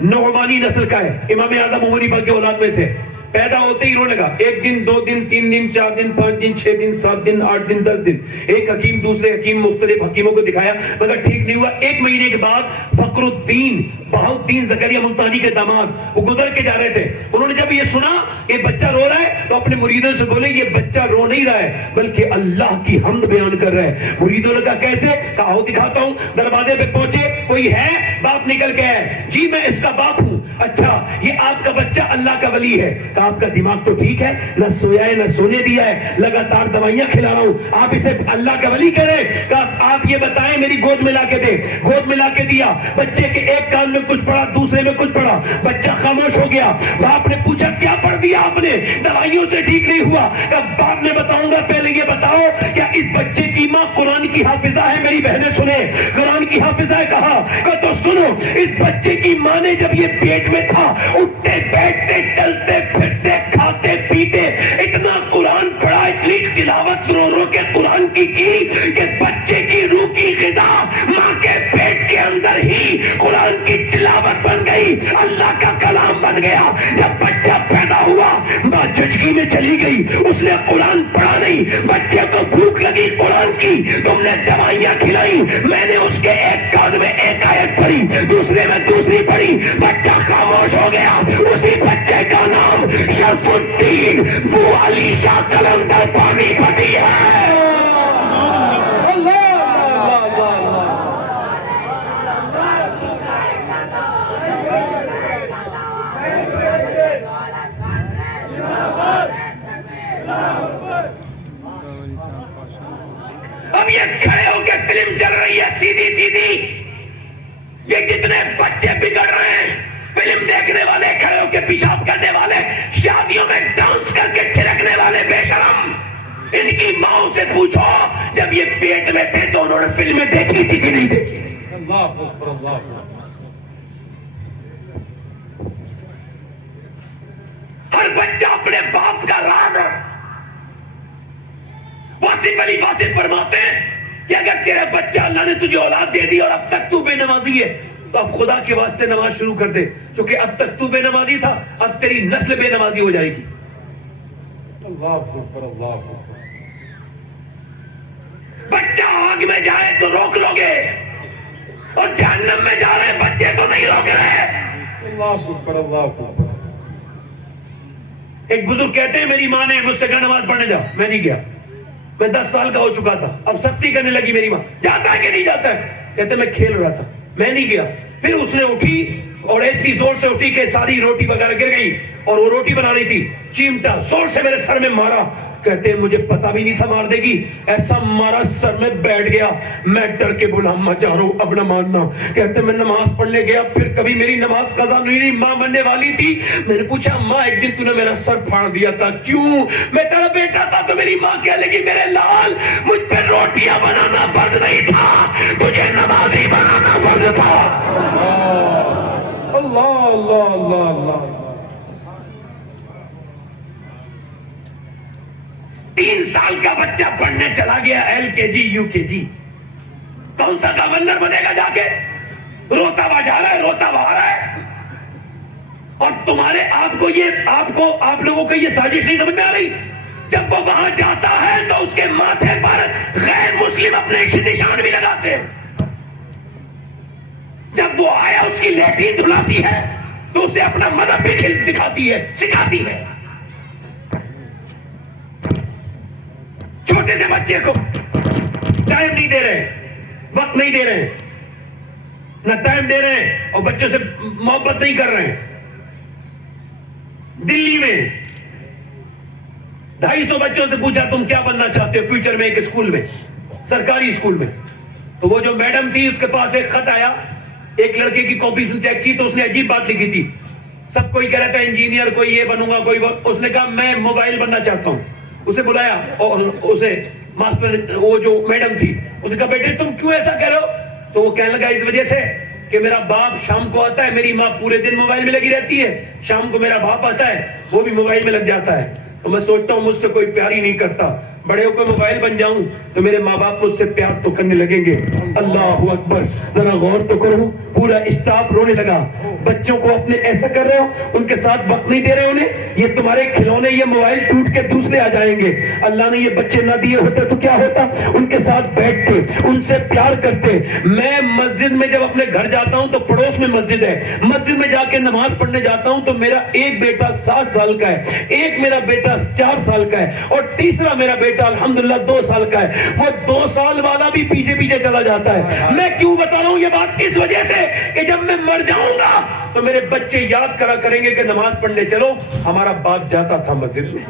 نعمانی نسل کا ہے، امام اعظم ابو حنیفہ کی اولاد میں سے، پیدا ہوتے ہی رونے لگا، 1 دن 2 دن 3 دن 4 دن 5 دن 6 دن 7 دن 8 دن 10 دن، ایک حکیم دوسرے حکیم، مختلف حکیموں کو دکھایا مگر ٹھیک نہیں ہوا۔ 1 مہینے کے بعد فخر الدین بہاؤالدین زکریا ملتانی کے داماد وہ گزر کے جا رہے تھے، انہوں نے جب یہ سنا یہ بچہ رو رہا ہے تو اپنے مریدوں سے بولے یہ بچہ رو نہیں رہا ہے بلکہ اللہ کی حمد بیان کر رہا ہے۔ مریدوں نے کہا کیسے؟ کہا آؤ دکھاتا ہوں۔ دروازے پہ پہنچے، کوئی ہے؟ باپ نکل کے ہے، جی میں اس کا باپ ہوں۔ اچھا یہ آپ کا بچہ اللہ کا ولی ہے؟ کہا آپ کا دماغ تو ٹھیک ہے، نہ سویا ہے نہ سونے دیا ہے، لگاتار دوائیاں کھلا رہا ہوں، آپ اسے اللہ کا ولی کریں؟ کہا آپ یہ بتائیں میری گود میں لا کے دے۔ گود میں لا کے دیا، بچے کے ایک کان میں کچھ پڑھا دوسرے میں کچھ پڑھا، بچہ خاموش ہو گیا۔ باپ نے پوچھا کیا پڑھ دیا آپ نے؟ دوائیوں سے ٹھیک نہیں ہوا۔ کہا باپ نے بتاؤں گا، پہلے یہ بتاؤ کیا اس بچے کی ماں قرآن کی حافظہ ہے؟ میری بہنیں سنیں، قرآن کی حافظہ ہے۔ کہا تو سنو، اس بچے کی ماں نے جب یہ پیٹ میں تھا اٹھتے بیٹھتے چلتے پھرتے کھاتے پیتے اتنا قرآن پڑھا، اتنی تلاوت رو رو جب بچہ پیدا ہوا ماں جھجکی میں چلی گئی، اس نے قرآن پڑھا نہیں، بچے کو بھوک لگی قرآن کی، تم نے دوائیاں کھلائی، میں نے اس کے ایک کان میں ایک آیت پڑھی، دوسرے میں دوسری پڑھی، بچہ خاموش ہو گیا۔ اسی بچے کا نام شرف الدین بو علی شاہ قلندر پانی پتی ہے۔ اب یہ کھڑے ہو کے فلم چل رہی ہے سیدھی سیدھی، یہ جتنے بچے بگڑ رہے ہیں، فلم دیکھنے والے، کھڑے ہو کے پیشاب کرنے والے، شادیوں میں ڈانس کر کے تھرکنے والے بے شرم، ان کی ماں سے پوچھو جب یہ پیٹ میں تھے تو انہوں نے فلمیں دیکھی تھی کہ نہیں دیکھی؟ اللہ اکبر، اللہ اکبر۔ ہر بچہ اپنے باپ کا راز ہے۔ واصف علی واصف فرماتے ہیں کہ اگر تیرا بچہ اللہ نے تجھے اولاد دے دی اور اب تک تو بے نمازی ہے تو اب خدا کے واسطے نماز شروع کر دے، کیونکہ اب تک تو بے نمازی تھا، اب تیری نسل بے نمازی ہو جائے گی۔ اللہ اکبر، اللہ اکبر۔ بچہ آگ میں جائے تو روک لو گے اور جہنم میں جا رہے بچے تو نہیں روک رہے۔ اللہ اکبر، اللہ اکبر۔ ایک بزرگ کہتے ہیں میری ماں نے مجھ سے کہا نماز پڑھنے جاؤ، میں نہیں گیا، میں 10 سال کا ہو چکا تھا، اب سختی کرنے لگی میری ماں، جاتا ہے کہ نہیں جاتا ہے؟ کہتے میں کھیل رہا تھا، میں نہیں گیا۔ پھر اس نے اٹھی اور اتنی زور سے اٹھی کہ ساری روٹی وغیرہ گر گئی، اور وہ روٹی بنا رہی تھی، چیمٹا زور سے میرے سر میں مارا، کہتے ہیں مجھے پتا بھی نہیں تھا مار دے گی، ایسا مارا سر میں بیٹھ گیا، میں ڈر کے بولا اما جا رہا ہوں اب نہ مارنا۔ کہتے میں نماز پڑھنے گیا، پھر کبھی میری نماز قضا نہیں رہی، ماں مرنے والی تھی، میں نے پوچھا ماں ایک دن تو نے میرا سر پھاڑ دیا تھا، کیوں؟ میں تیرا بیٹا تھا۔ تو میری ماں کہہ لگی میرے لال مجھ پہ روٹیاں بنانا فرض نہیں تھا، تجھے نمازی بنانا فرض تھا۔ اللہ اللہ اللہ اللہ۔ 3 سال کا بچہ پڑھنے چلا گیا LKG UKG، کون سا گورنر بنے گا؟ جا کے روتا ہوا جا رہا ہے، روتا ہوا آ رہا ہے، اور تمہارے آپ لوگوں کو یہ سازش نہیں سمجھ میں آ رہی؟ جب وہ وہاں جاتا ہے تو اس کے ماتھے پر غیر مسلم اپنے نشان بھی لگاتے ہیں۔ جب وہ آیا اس کی لیٹرین دھلاتی ہے تو اسے اپنا مذہب بھی دکھاتی ہے، سکھاتی ہے۔ چھوٹے سے بچے کو ٹائم نہیں دے رہے، وقت نہیں دے رہے، نہ ٹائم دے رہے ہیں اور بچوں سے محبت نہیں کر رہے ہیں۔ دلی میں 250 بچوں سے پوچھا تم کیا بننا چاہتے ہو فیوچر میں ایک اسکول میں، سرکاری اسکول میں، تو وہ جو میڈم تھی اس کے پاس ایک خط آیا، ایک لڑکے کی کاپی چیک کی تو اس نے عجیب بات لکھی تھی، سب کوئی کہہ رہا تھا انجینئر، کوئی یہ بنوں گا، کوئی اس نے کہا میں موبائل بننا چاہتا ہوں۔ اسے بلایا اور اسے ماسٹر وہ جو میڈم تھی اس نے کہا بیٹے تم کیوں ایسا کہہ رہے ہو؟ تو وہ کہنے لگا اس وجہ سے کہ میرا باپ شام کو آتا ہے، میری ماں پورے دن موبائل میں لگی رہتی ہے، شام کو میرا باپ آتا ہے وہ بھی موبائل میں لگ جاتا ہے، تو میں سوچتا ہوں مجھ سے کوئی پیار ہی نہیں کرتا، بڑے ہو کے موبائل بن جاؤں تو میرے ماں باپ مجھ سے پیار تو کرنے لگیں گے۔ اللہ اکبر، ذرا غور تو کرو، پورا اسٹاف رونے لگا۔ بچوں کو اپنے ایسا کر رہے ہو، ان کے ساتھ وقت نہیں دے رہے انہیں، یہ تمہارے کھلونے، یہ موبائل ٹوٹ کے دوسرے آ جائیں گے۔ اللہ نے یہ بچے نہ دیے ہوتے تو کیا ہوتا؟ ان کے ساتھ بیٹھتے، ان سے پیار کرتے۔ میں مسجد میں جب اپنے گھر جاتا ہوں تو پڑوس میں مسجد ہے، مسجد میں جا کے نماز پڑھنے جاتا ہوں تو میرا ایک بیٹا 7 سال کا ہے، ایک میرا بیٹا 4 سال کا ہے، اور تیسرا میرا بیٹا الحمدللہ 2 سال کا ہے۔ وہ 2 سال والا بھی پیچھے پیچھے چلا جاتا ہے۔ میں کیوں بتا رہا ہوں یہ بات؟ اس وجہ سے کہ جب میں مر جاؤں گا تو میرے بچے یاد کرا کریں گے کہ نماز پڑھنے چلو، ہمارا باپ جاتا تھا مسجد میں۔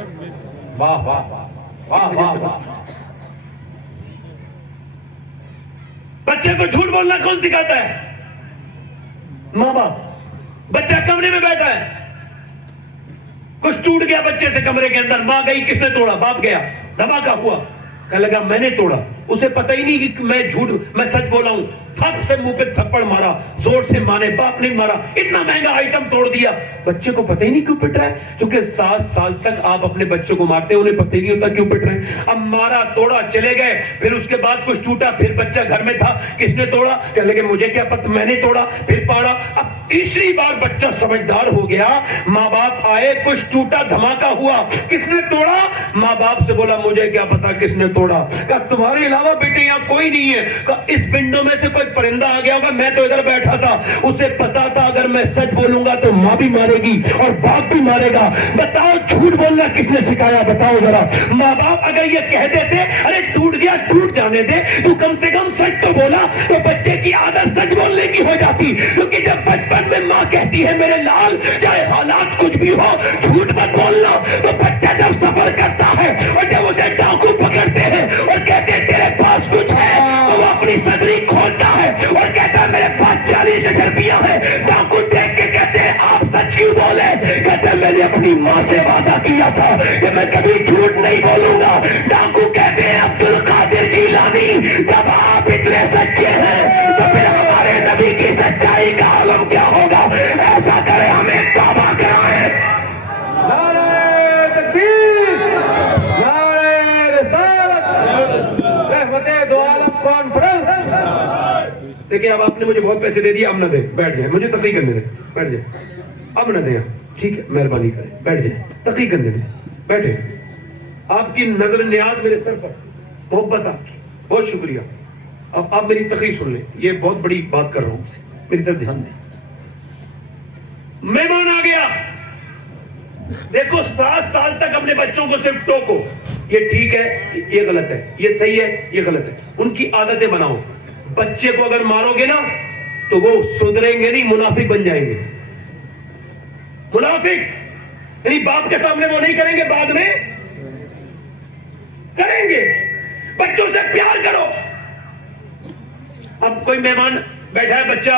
واہ واہ واہ واہ واہ۔ بچے کو جھوٹ بولنا کون سکھاتا ہے؟ ماں باپ۔ بچہ کمرے میں بیٹھا ہے، کچھ ٹوٹ گیا بچے سے کمرے کے اندر، ماں گئی کس نے توڑا؟ باپ گیا، دھماکہ ہوا، کہنے لگا میں نے توڑا، اسے پتہ ہی نہیں کہ میں سچ بولا ہوں. تھپ سے منہ پہ تھپڑ مارا, زور سے مانے, باپ نہیں مارا, اتنا مہنگا آئٹم توڑ دیا. بچے کو پتہ ہی نہیں کیوں پٹ رہا ہے, کیونکہ 7 سال تک آپ اپنے بچوں کو مارتے ہیں, انہیں پتہ ہی نہیں ہوتا کیوں پٹ رہے ہیں. اب مارا, توڑا, چلے گئے, پھر اس کے بعد کچھ ٹوٹا, پھر بچہ گھر میں تھا, کس نے توڑا, کہنے لگے مجھے کیا پتہ, میں نے توڑا, پھر پاڑا. اب تیسری بار بچہ سمجھدار ہو گیا, ماں باپ آئے, کچھ ٹوٹا, دھماکہ ہوا, کس نے توڑا, ماں باپ سے بولا مجھے کیا پتا کس نے توڑا. کہا تمہارے علاوہ بیٹے یہاں کوئی نہیں ہے. کہا اس ونڈو میں سے کوئی پرندہ آ گیا ہوگا, میں تو ادھر بیٹھا تھا. اسے پتا تھا اگر میں سچ بولوں گا تو ماں بھی مارے گی اور باپ بھی مارے گا. بتاؤ جھوٹ بولنا کس نے سکھایا, بتاؤ ذرا. ماں باپ اگر یہ کہہ دیتے ارے ٹوٹ گیا ٹوٹ جانے دے, تو کم سے کم سچ تو بولا, تو بچے کی عادت سچ بولنے کی ہو جاتی. کیونکہ جب بچپن میں ماں کہتی ہے میرے لال چاہے حالات کچھ بھی ہو جھوٹ مت بولنا, تو بچہ جب سفر کرتا ہے اور جب اسے ڈاکو پکڑتے ہیں اور کہتے ہیں تیرے پاس کچھ ہے, تو وہ اپنی صدری کھولتا ہے اور کہتا ہے میرے پاس 40 روپیہ ہے. ڈاکو دیکھ کے کہتے ہیں آپ سچ کیوں بولے, کہتے ہیں میں نے اپنی ماں سے وعدہ کیا تھا کہ میں کبھی جھوٹ نہیں بولوں گا. ڈاکو کہتے ہیں عبد القادر جیلانی جب آپ اتنے سچے ہیں تو پھر ہمارے نبی کی سچائی کا عالم کیا ہوگا. ایسا کرے ہمیں توبہ کرائے. نعرہ تکبیر, نعرہ رسالت, رحمت دو عالم کانفرنس. دیکھیں اب آپ نے مجھے بہت پیسے دے دیے, اب نہ دیں, بیٹھ جائیں, مجھے تقریر کرنے دیں, بیٹھ جائیں. اب نہ دیں, ٹھیک ہے, مہربانی کریں, بیٹھ جائیں, تقریر کرنے دیں, بیٹھیں. آپ کی نظر نیاز میرے سر پر, محبت آپ کی, بہت شکریہ. اب آپ میری تقریر سن لیں, یہ بہت بڑی بات کر رہا ہوں, سے میری طرف دھیان دیں. مہمان آ گیا, دیکھو 7 سال تک اپنے بچوں کو صرف ٹوکو, یہ ٹھیک ہے, یہ غلط ہے, یہ صحیح ہے, یہ غلط ہے, ان کی عادتیں بناؤ. بچے کو اگر مارو گے نا تو وہ سدھریں گے نہیں, منافق بن جائیں گے. منافق یعنی باپ کے سامنے وہ نہیں کریں گے, بعد میں کریں گے. بچوں سے پیار کرو. اب کوئی مہمان بیٹھا ہے, بچہ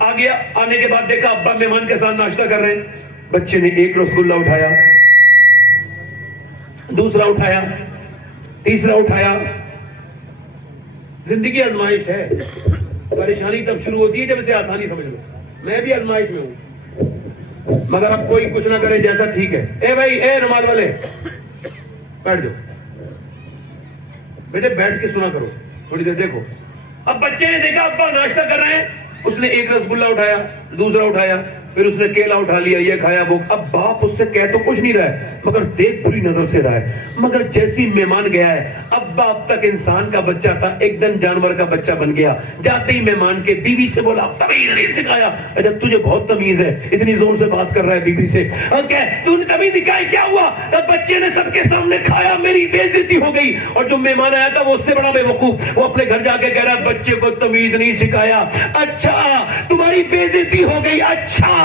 آ گیا, آنے کے بعد دیکھا ابا مہمان کے ساتھ ناشتہ کر رہے ہیں, بچے نے ایک رسگلہ اٹھایا, دوسرا اٹھایا, تیسرا اٹھایا. زندگی آزمائش ہے, پریشانی تب شروع ہوتی ہے جب اسے آسانی سمجھ لو. میں بھی آزمائش میں ہوں, مگر اب کوئی کچھ نہ کرے جیسا ٹھیک ہے. اے بھائی, اے نماز والے, بیٹھ جاؤ بیٹے, بیٹھ کے سنا کرو تھوڑی دیر. دیکھو اب بچے نے دیکھا ابا ناشتہ کر رہے ہیں, اس نے ایک رسگلہ اٹھایا, دوسرا اٹھایا, پھر اس نے کیلا اٹھا لیا, یہ کھایا, وہ. اب باپ اس سے کہہ تو کچھ نہیں رہا ہے مگر دیکھ بری نظر سے رہا ہے. مگر جیسی مہمان گیا ہے, اب باپ تک انسان کا بچہ تھا, ایک دم جانور کا بچہ بن گیا. جاتے ہی مہمان کے بیوی سے بولا تمیز نہیں سکھایا. اچھا تجھے بہت تمیز ہے, اتنی زور سے بات کر رہا ہے بیوی سے, تو نے تمیز دکھائی, کیا ہوا؟ بچے نے سب کے سامنے کھایا, میری بے عزتی ہو گئی. اور جو مہمان آیا تھا وہ اس سے بڑا بے وقوف, وہ اپنے گھر جا کے کہہ رہا بچے کو تمیز نہیں سکھایا. اچھا تمہاری بے عزتی ہو گئی, اچھا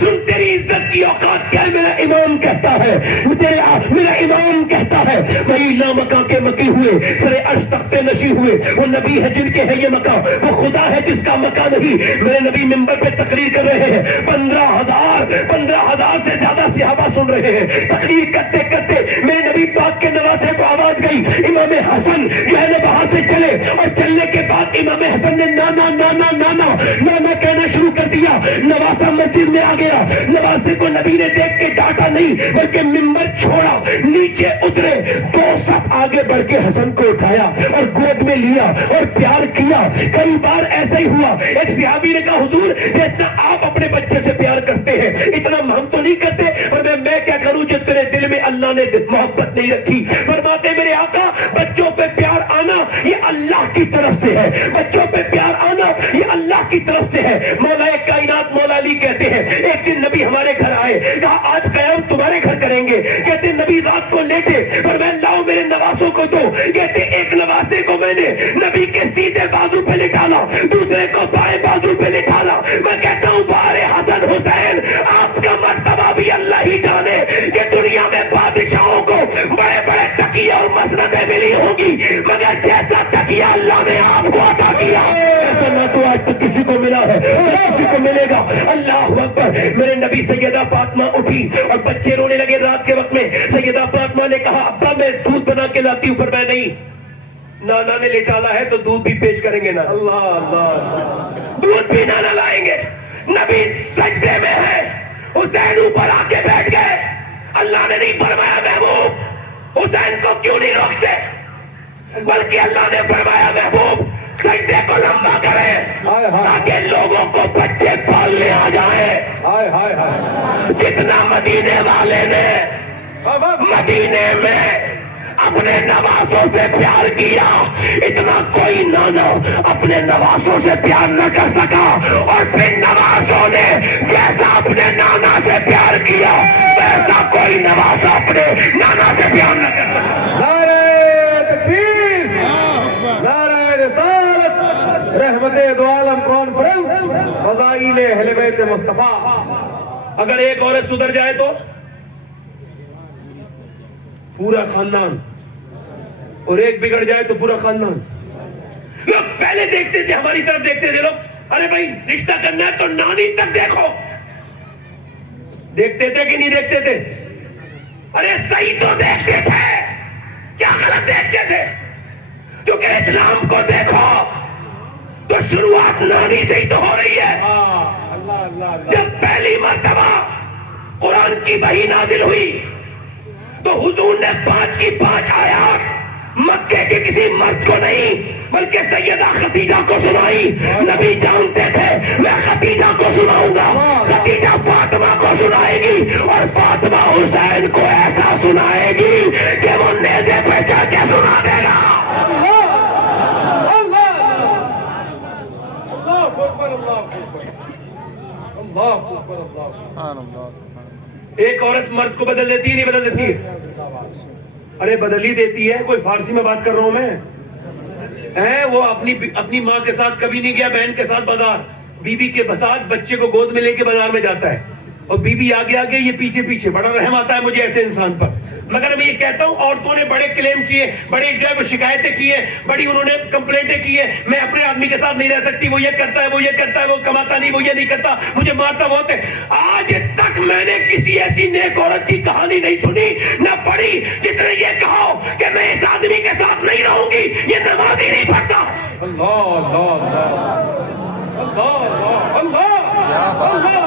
سن تیری عزت کی اوقات کیا ہے. میرا امام کہتا ہے, میرا امام کہتا ہے وہی لا مکان کے مکی ہوئے سرے عرش تختے نشی ہوئے, وہ نبی ہے جن کے ہے یہ مکان, وہ خدا ہے جس کا مکان نہیں. میرے نبی منبر پہ تقریر کر رہے ہیں, 15,000 سے زیادہ صحابہ سن رہے ہیں. تقریر کرتے کرتے میرے نبی پاک کے نواسے کو آواز گئی, امام حسن جو ہے نا وہاں سے چلے, اور چلنے کے بعد امام حسن نے نانا نانا نانا نانا کہنا شروع کر دیا. نواسا مسجد میں آ گیا, نواسے کو نبی نے دیکھ کے ڈانٹا نہیں بلکہ منبر چھوڑا, نیچے اترے, 2 صف آگے بڑھ کے حسن کو اٹھایا اور گود میں لیا اور پیار کیا. کئی بار ایسا ہی ہوا. ایک صحابی نے کہا حضور جتنا آپ اپنے بچے سے پیار کرتے ہیں اتنا ہم تو نہیں کرتے, اور میں کیا کروں جو تیرے دل میں اللہ نے محبت نہیں رکھی. فرماتے میرے آقا بچوں پہ پیار آنا یہ اللہ کی طرف سے ہے, بچوں پہ پیار آنا یہ اللہ کی طرف سے ہے. مولا کائنات مولا علی کہتے ہیں ایک دن نبی ہمارے گھر آئے, کہا آج قیام تمہارے گھر کریں گے. کہتے نبی رات کو لیٹے, پر میں لاؤ میرے نواسوں کو دو. کہتے ایک نواسے کو میں نے نبی کے سیدھے بازو پہ لٹالا, دوسرے کو بائیں بازو پہ لٹالا. میں کہتا ہوں بارے حسن حسین آپ کا مرتبہ بھی اللہ ہی جانے کہ دنیا میں بادشاہوں کو بڑے بڑے تقیہ اور مسندیں ملی ہوں گی, مگر جیسا تقیہ اللہ نے آپ کو عطا کیا ایسا نہ تو آج تک کسی کو ملا ہے, کسی کو ملے گا. اللہ اکبر. میرے نبی سیدہ فاطمہ اٹھی اور بچے رونے لگے رات کے وقت میں. سیدہ فاطمہ نے کہا ابا میں دودھ بنا کے لاتی ہوں. فرمایا نہیں, نانا نے لٹالا ہے تو دودھ بھی پیش کریں گے نا. اللہ اللہ. دودھ بھی نانا لائیں گے. نبی سجدے میں ہے, حسین اوپر آ کے بیٹھ گئے. اللہ نے نہیں فرمایا محبوب حسین کو کیوں نہیں روکتے, بلکہ اللہ نے فرمایا محبوب سجدے کو لمبا کرے تاکہ لوگوں کو بچے پالنے آ جائیں. ہائے ہائے ہائے. جتنا مدینے والے نے مدینے میں اپنے نوازوں سے پیار کیا, اتنا کوئی نانا اپنے نوازوں سے پیار نہ کر سکا. اور پھر نوازوں نے جیسا اپنے نانا سے پیار کیا ویسا کوئی نوازا اپنے نانا سے پیار نہ کر سکا. نعرہ تکبیر, نعرہ رسالت, رحمت دو عالم کانفرنس, فضائل اہل بیت مصطفیٰ. اگر ایک عورت سدھر جائے تو پورا خاندان, اور ایک بگڑ جائے تو پورا خاندان. لوگ پہلے دیکھتے تھے, ہماری طرف دیکھتے تھے لوگ, ارے بھائی رشتہ کرنا ہے تو نانی تک دیکھو. دیکھتے تھے کہ نہیں دیکھتے تھے؟ ارے صحیح تو دیکھتے تھے, کیا غلط دیکھتے تھے؟ کیونکہ اسلام کو دیکھو تو شروعات نانی سے ہی تو ہو رہی ہے. اللہ اللہ. جب پہلی مرتبہ قرآن کی وحی نازل ہوئی تو حضور نے 5 کی 5 آیات مکے کے کسی مرد کو نہیں بلکہ سیدہ خدیجہ کو سنائی. نبی جانتے تھے میں خدیجہ کو سناؤں گا, خدیجہ فاطمہ کو سنائے گی, اور فاطمہ حسین کو ایسا سنائے گی کہ وہ نیزے پہ چڑھ کے سنا دے گا. ایک عورت مرد کو بدل دیتی ہے نہیں بدل دیتی ہے؟ ارے بدل ہی دیتی ہے. کوئی فارسی میں بات کر رہا ہوں میں. وہ اپنی ماں کے ساتھ کبھی نہیں گیا, بہن کے ساتھ بازار, بیوی کے ساتھ بچے کو گود میں لے کے بازار میں جاتا ہے, اور بیوی آگے آگے یہ پیچھے پیچھے. بڑا رحم آتا ہے مجھے ایسے انسان پر. مگر میں یہ کہتا ہوں عورتوں نے بڑے کلیم کیے, بڑے جو ہے وہ شکایتیں کی ہیں, بڑی انہوں نے کمپلینٹیں کی ہیں, میں اپنے آدمی کے ساتھ نہیں رہ سکتی, وہ یہ کرتا ہے, وہ یہ کرتا ہے, وہ کماتا نہیں, وہ یہ نہیں کرتا, مجھے مارتا بہت ہے. آج تک میں نے کسی ایسی نیک عورت کی کہانی نہیں سنی نہ پڑھی جس نے یہ کہا کہ میں اس آدمی کے ساتھ نہیں رہوں گی, یہ نماز ہی نہیں پڑھتا. اللہ اللہ اللہ اللہ اللہ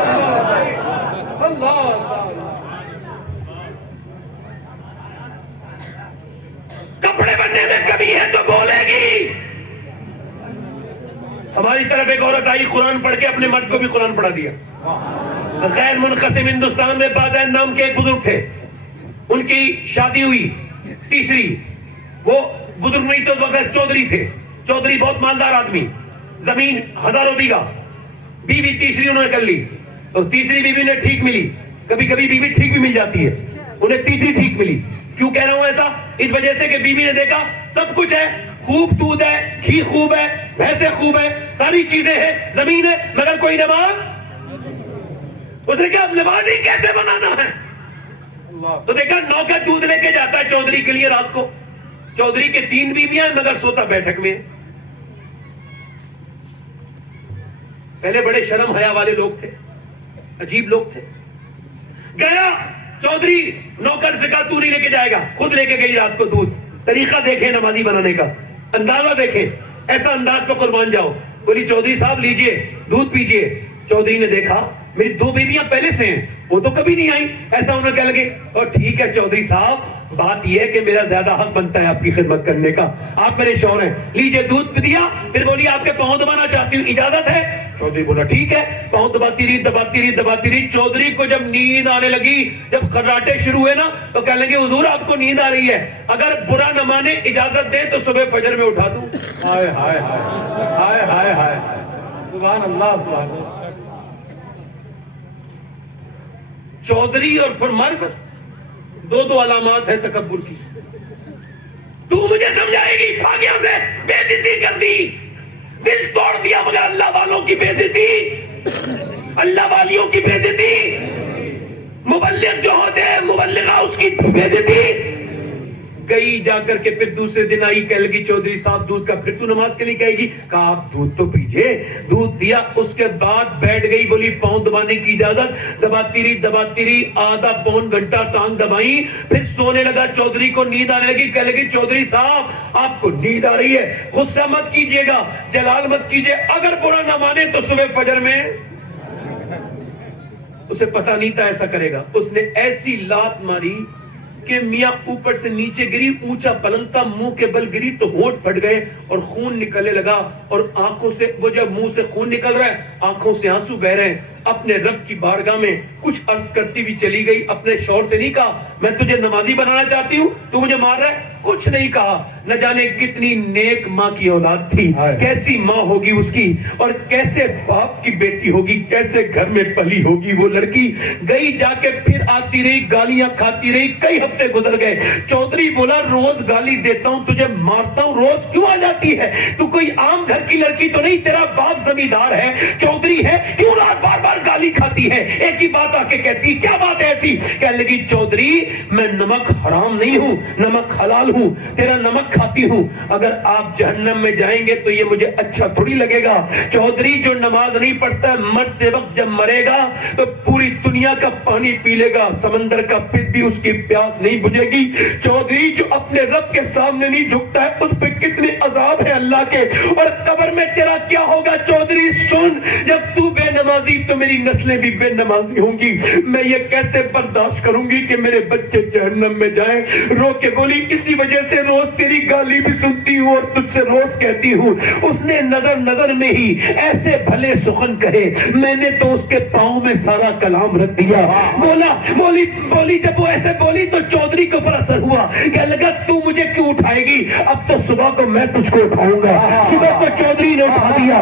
اللہ. کپڑے بننے میں کمی ہے تو بولے گی. ہماری طرف ایک عورت آئی, قرآن پڑھ کے اپنے مرد کو بھی قرآن پڑھا دیا. غیر منقسم ہندوستان میں بادائن نام کے ایک بزرگ تھے, ان کی شادی ہوئی تیسری. وہ بزرگ نہیں تو بغیر چودھری تھے. چودھری بہت مالدار آدمی, زمین ہزاروں بیگھا. بیوی تیسری انہوں نے کر لی, اور تیسری بیوی نے ٹھیک ملی. کبھی کبھی بیوی ٹھیک بھی مل جاتی ہے, انہیں تیسری ٹھیک ملی. کیوں کہہ رہا ہوں ایسا؟ اس وجہ سے کہ بیوی نے دیکھا سب کچھ ہے, خوب دودھ ہے, گھی خوب ہے, بھینسیں خوب ہے, ساری چیزیں ہیں, زمین ہے, مگر کوئی نماز. اس نے کہا نماز ہی کیسے بنانا ہے؟ تو دیکھا نوکر دودھ لے کے جاتا ہے چودھری کے لیے رات کو. چودھری کے 3 بیویاں ہیں مگر سوتا بیٹھک میں. پہلے بڑے شرم حیا والے لوگ تھے, عجیب لوگ تھے. گیا چودھری نوکر سے کہا تو نہیں لے کے جائے گا, خود لے کے گئی رات کو دودھ. طریقہ دیکھیں نمازی بنانے کا, اندازہ دیکھیں, ایسا انداز پہ قربان جاؤ. بولی چودھری صاحب لیجئے دودھ پیجئے. چودھری نے دیکھا میری 2 بیویاں پہلے سے ہیں, وہ تو کبھی نہیں آئی. ایسا انہوں نے کہنے لگے, اور ٹھیک ہے چودھری صاحب, بات یہ ہے کہ میرا زیادہ حق بنتا ہے آپ کی خدمت کرنے کا, آپ میرے شوہر ہیں, لیجئے دودھ دیا. پھر بولی آپ کے پاؤں دبانا چاہتی ہوں, اجازت ہے؟ چودھری بولا ٹھیک ہے. پاؤں دباتی رہی دباتی رہی دباتی رہی. چودھری کو جب نیند آنے لگی, جب خراٹے شروع ہوئے نا, تو کہنے لگے حضور آپ کو نیند آ رہی ہے, اگر برا نہ مانے اجازت دیں تو صبح فجر میں اٹھا دوں. ہائے ہائے ہائے ہائے ہائے, سبحان اللہ سبحان اللہ. چودھری اور پھر مرد, 2 علامات ہیں تکبر کی. تو مجھے سمجھائے گی, بھاگ یہاں سے, بے عزتی کر دی, دل توڑ دیا, مگر اللہ والوں کی بے عزتی, اللہ والیوں کی بے عزتی, مبلغ جو ہوتے ہیں مبلغہ اس کی بے عزتی. گئی جا کر کے پھر دوسرے دن آئی، کہنے لگی چودھری صاحب دودھ کا، پھر تو نماز کے لیے کہے گی، کہا آپ دودھ تو پیجئے، دودھ دیا، اس کے بعد بیٹھ گئی، بولی پاؤں دبانے کی اجازت، دباتی رہی آدھا پون گھنٹہ ٹانگ دبائی، پھر سونے لگا، چودھری کو نیند آنے لگی، کہنے لگی چودھری صاحب آپ کو نیند آ رہی ہے، غصہ مت کیجئے گا، جلال مت کیجئے، اگر برا نہ مانے تو صبح فجر میں، اسے پتہ نہیں تھا ایسا کرے گا، اس نے ایسی لات ماری کہ میاں اوپر سے نیچے گری، اونچا بلند تھا، منہ کے بل گری تو ہونٹ پھٹ گئے اور خون نکلنے لگا، اور آنکھوں سے، وہ جب منہ سے خون نکل رہا ہے آنکھوں سے آنسو بہ رہے ہیں، اپنے رب کی بارگاہ میں کچھ عرض کرتی بھی چلی گئی، اپنے شوہر سے نہیں کہا میں تجھے نمازی بنانا چاہتی ہوں تو مجھے مار رہا ہے، کچھ نہیں کہا، نہ جانے کتنی نیک ماں کی اولاد تھی، کیسی ماں ہوگی اس کی، اور کیسے باپ کی بیٹی ہوگی، کیسے گھر میں پلی ہوگی وہ لڑکی، گئی جا کے پھر آتی رہی، گالیاں کھاتی رہی، کئی ہفتے گزر گئے، چودھری بولا روز گالی دیتا ہوں تجھے مارتا ہوں، روز کیوں آ جاتی ہے، تو کوئی عام گھر کی لڑکی تو نہیں، تیرا باپ زمیندار ہے، چودھری ہے، کیوں رات بار بار گالی کھاتی ہے، ایک ہی بات آ کے کہتی، کیا بات ہے ایسی، کہنے لگی چودھری میں نمک حرام نہیں ہوں، نمک حلال ہوں، تیرا نمک کھاتی ہوں، اگر آپ جہنم میں جائیں گے تو یہ مجھے اچھا تھوڑی لگے گا، چودھری جو نماز نہیں پڑھتا ہے مرتے وقت جب مرے گا تو پوری دنیا کا پانی پی لے گا، سمندر کا پھر بھی اس کی پیاس نہیں بجھے گی، چودھری جو اپنے رب کے سامنے نہیں جھکتا ہے اس پہ کتنے عذاب ہیں اللہ کے، اور قبر میں تیرا کیا ہوگا، چودھری سن، جب تو بے نمازی تو میری نسلیں بھی بے نمازی ہوں گی، میں یہ کیسے برداشت کروں گی کہ میرے بچے جہنم میں جائیں، رو کے بولی اسی وجہ سے روز تیری گالی بھی سنتی ہوں اور تجھ سے روز کہتی ہوں، اس نے نظر نظر میں ہی ایسے بھلے سخن کہے، میں نے تو اس کے پاؤں میں سارا کلام رکھ دیا، بولی جب وہ ایسے بولی تو چودھری کو پر اثر ہوا، کہ لگا تو مجھے کیوں اٹھائے گی، اب تو صبح کو میں تجھ کو اٹھاؤں گا، صبح کو چودھری نے اٹھا دیا،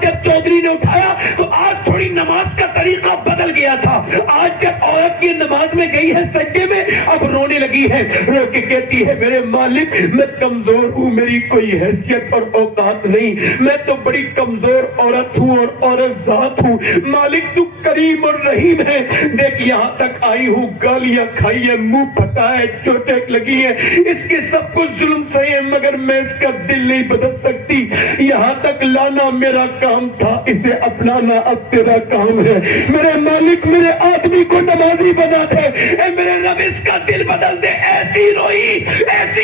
جب چودھری نے اٹھایا تو آج تھوڑی نماز کا طریقہ بدل گیا تھا، آج جب عورت کی نماز میں گئی ہے سجدے میں اب رونے لگی ہے، رو کے کہتی ہے میرے مالک میں کمزور ہوں، میری کوئی حیثیت اور اوقات نہیں، میں تو بڑی کمزور عورت ہوں اور عورت ذات ہوں، مالک تو کریم اور رحیم ہے، دیکھ یہاں تک آئی ہوں، گالیاں کھائی ہے، منہ پھٹا ہے، چوٹیں لگی ہیں، اس کے سب کچھ ظلم سہے ہیں، مگر میں اس کا دل نہیں بدل سکتی، یہاں تک لانا میرا کام تھا، اسے اپنانا اب تیرا کام ہے، میرے مالک میرے آدمی کو نمازی بنا دے، اے میرے رب اس کا دل بدل دے، ایسی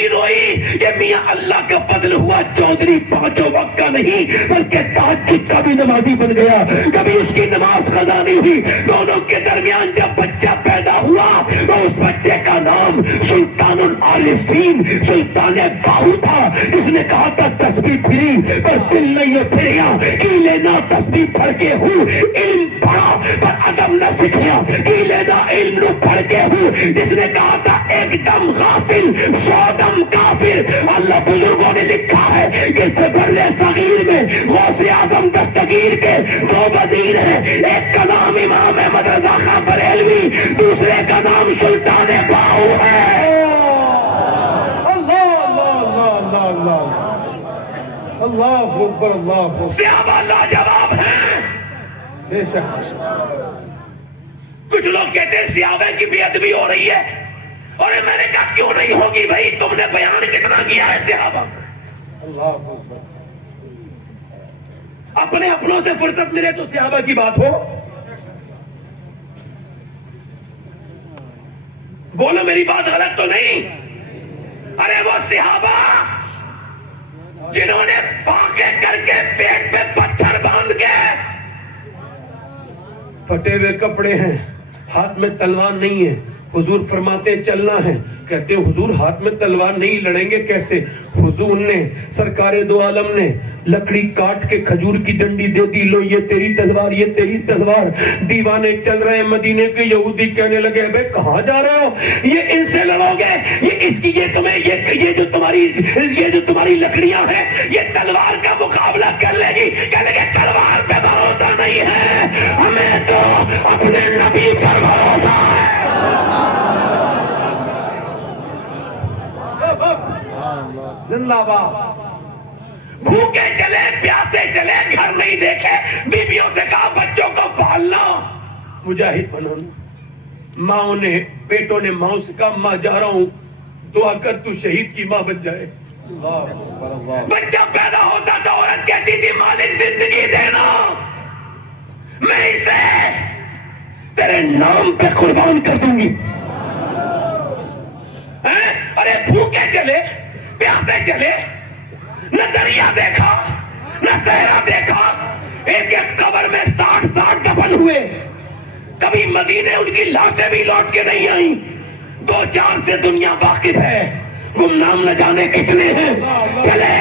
روئی کہ میاں اللہ کا فضل ہوا، چودھری پانچوں وقت کا نہیں بلکہ تہجد کا بھی نمازی بن گیا، کبھی اس کی نماز قضا نہیں ہوئی، دونوں کے درمیان جب بچہ پیدا ہوا تو اس بچے کا نام سلطان العارفین سلطان باہو تھا، جس نے کہا تھا تسبیح پھری پر دل نہیں ہے پھریا، کی لینا تسبیح پڑھ کے ہوں، علم پڑھا پر ادب نہ سکھیا، کی لینا علم نہ پڑھ کے ہوں، جس نے کہا تھا ایک دم غافل سو دم کافر، اللہ بزرگوں نے لکھا ہے کہ بر صغیر میں غوث اعظم دستگیر کے دو وزیر ہیں، ایک کا نام امام احمد رضا خان بریلوی، دوسرے کا نام سلطان باہو ہے، اللہ اکبر، اللہ اکبر، صحابہ لاجواب ہیں، بے شک، کچھ لوگ کہتے ہیں صحابہ کی بے ادبی ہو رہی ہے، اور میں نے کہا کیوں نہیں ہوگی بھائی، تم نے بیان کتنا کیا ہے صحابہ، اللہ اکبر، اپنے اپنوں سے فرصت ملے تو صحابہ کی بات ہو، بولو میری بات غلط تو نہیں، ارے وہ صحابہ جنہوں نے فاقے کر کے پیٹ پہ پتھر باندھ کے، پھٹے ہوئے کپڑے ہیں، ہاتھ میں تلوار نہیں ہے، حضور فرماتے چلنا ہے، کہتے ہیں حضور ہاتھ میں تلوار نہیں، لڑیں گے کیسے، حضور نے سرکار دو عالم نے لکڑی کاٹ کے کھجور کی ڈنڈی دے دی، لو یہ تیری تلوار، یہ تیری تلوار، دیوانے چل رہے ہیں، مدینے کے یہودی کہنے لگے بے کہاں جا رہے ہو، یہ ان سے لڑو گے، یہ جو تمہاری لکڑیاں ہیں یہ تلوار کا مقابلہ کر لے گی، کہنے لگے تلوار پہ بھروسہ نہیں ہے، ہمیں تو اپنے نبی پر بھروسہ ہے، زندہ باد، بھوکے چلے پیاسے چلے، گھر نہیں دیکھے، بیویوں سے کہا بچوں کو پالنا، مجاہد بنانا، ماؤں نے بیٹوں نے ماؤں سے کہا ماں جا رہا ہوں دعا کر تو شہید کی ماں بن جائے. بچہ پیدا ہوتا تو عورت کہتی تھی مالک زندگی دینا, میں اسے تیرے نام پہ قربان کر دوں گی. ارے بھوکے چلے, پیاسے چلے, نہ دریا دیکھا نہ صحرا دیکھا, ایک ایک قبر میں 60 دفن ہوئے, کبھی مدینے ان کی لاشیں بھی لوٹ کے نہیں آئیں. 2-4 سے دنیا واقف ہے, گمنام نہ جانے کتنے ہیں. چلے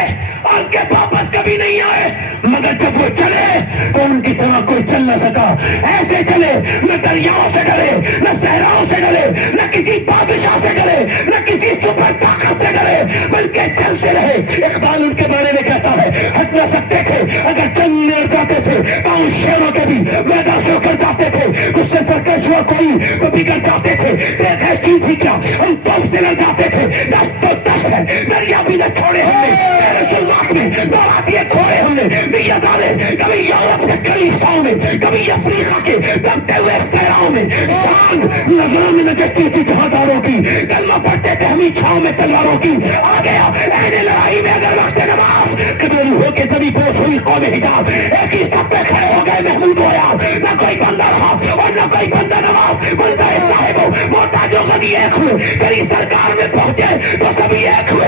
آ کے واپس کبھی نہیں آئے, مگر جب وہ چلے تو ان کی طرح کوئی چل نہ سکا. ایسے چلے, نہ دریاؤں سے ڈرے, نہ صحراؤں سے ڈرے, نہ کسی بادشاہ سے ڈرے, نہ کسی سپر طاقت سے ڈرے, بلکہ چلتے رہے. اقبال ان کے بارے میں کہتا ہے ہٹ نہ سکتے تھے اگر چند لڑ جاتے تھے, پاؤں شیروں کے بھی میدان سے اکڑ جاتے تھے. اس سے سرکش ہوا کوئی تو بگڑ جاتے تھے. دیکھے چیز ہی کیا, ہم توپ سے لڑ جاتے تھے. دست تو دست ہے, دریا بھی نہ چھوڑے ہم نے, میرے سلماک میں دوڑا دیے کھوڑے ہم نے. دیا جانے کبھی یورپ کے کلیساؤں میں, کبھی افریقہ کے دبتے ہوئے صحراؤں میں. شان نظروں میں نچتی تھی جہانداروں کی, کلمہ پڑھتے تھے ہمیں چھاؤں میں تلواروں کی. آ گیا این لڑائی میں اگر وقت نماز, قبول ہو کے زمین بوس ہوئی قوم حجاز. ایک ہی سب پہ کھڑے ہو گئے محمود و یار, نہ کوئی بندہ رہا اور نہ کوئی بندہ نواز. بندہ صاحب محتاج و غنی ایک ہوئے, تیری سرکار میں پہنچے تو سبھی ایک ہوئے.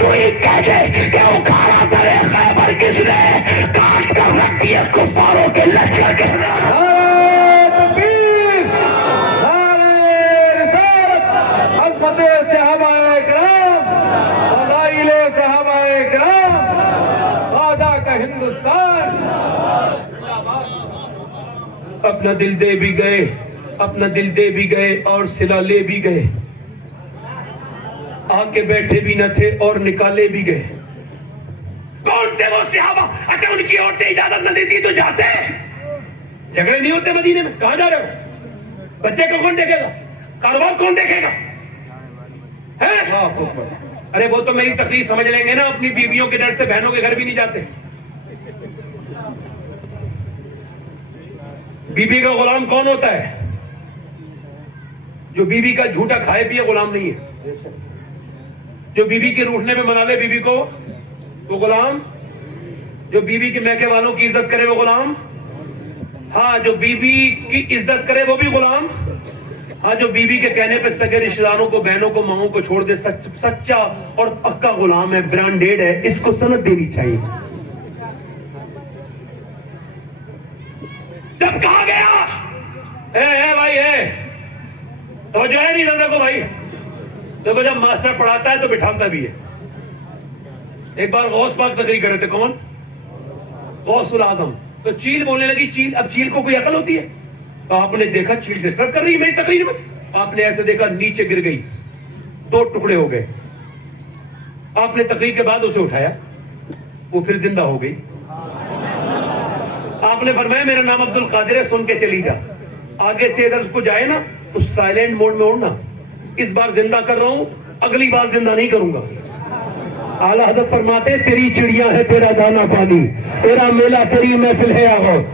تو ہی کہہ دے کہ اکھاڑا درے خیبر کس نے, کاٹ کر رکھ دیا کفاروں کے لشکر کس نے. اپنا دل دے بھی گئے, اپنا دل دے بھی گئے اور صلہ لے بھی گئے. آ کے بیٹھے بھی نہ تھے اور نکالے بھی گئے. کون تھے وہ صحابہ؟ اچھا ان کی عورتیں اجازت نہ دیتی تو جاتے, جھگڑے نہیں ہوتے مدینے میں. کہاں جا رہے ہو؟ بچے کو کون دیکھے گا, کاروبار کون دیکھے گا؟ ارے وہ تو میری تقریر سمجھ لیں گے نا, اپنی بیویوں کے ڈر سے بہنوں کے گھر بھی نہیں جاتے. بیوی کا غلام کون ہوتا ہے؟ جو بیوی کا جھوٹا کھائے پیے غلام نہیں ہے. جو بیوی کے روٹھنے میں منا لے بیوی کو وہ غلام, جو بیوی کے میکے والوں کی عزت کرے وہ غلام. ہاں جو بیوی کی عزت کرے وہ بھی غلام. ہاں جو بیوی کے کہنے پہ سگے رشتہ داروں کو, بہنوں کو, ماؤں کو چھوڑ دے, سچا اور پکا غلام ہے, برانڈیڈ ہے, اس کو سند دینی چاہیے. جب کہا گیا اے بھائی تو جو ہے نہیں رہتا کو بھائی, دیکھو جب ماسٹر پڑھاتا ہے تو بٹھاتا بھی ہے. ایک بار غوث پاک تقریر کر رہے تھے, کون؟ غوث الاعظم. تو چیل بولنے لگی, چیل. اب چیل کو کوئی عقل ہوتی ہے؟ تو آپ نے دیکھا چیل ڈسٹرب کر رہی ہے میری تقریر میں, آپ نے ایسے دیکھا نیچے گر گئی, 2 ٹکڑے ہو گئے. آپ نے تقریر کے بعد اسے اٹھایا, وہ پھر زندہ ہو گئی. آپ نے فرمایا میرا نام عبد القادر ہے, سن کے چلی جا. آگے سے ادھر اس کو جائے نا تو سائلنٹ موڈ میں اڑنا. اس بار زندہ کر رہا ہوں, اگلی بار زندہ نہیں کروں گا. اعلیٰ حضرت فرماتے تیری چڑیا ہے تیرا دانا پانی, تیرا میلہ تیری محفل ہے آغاز.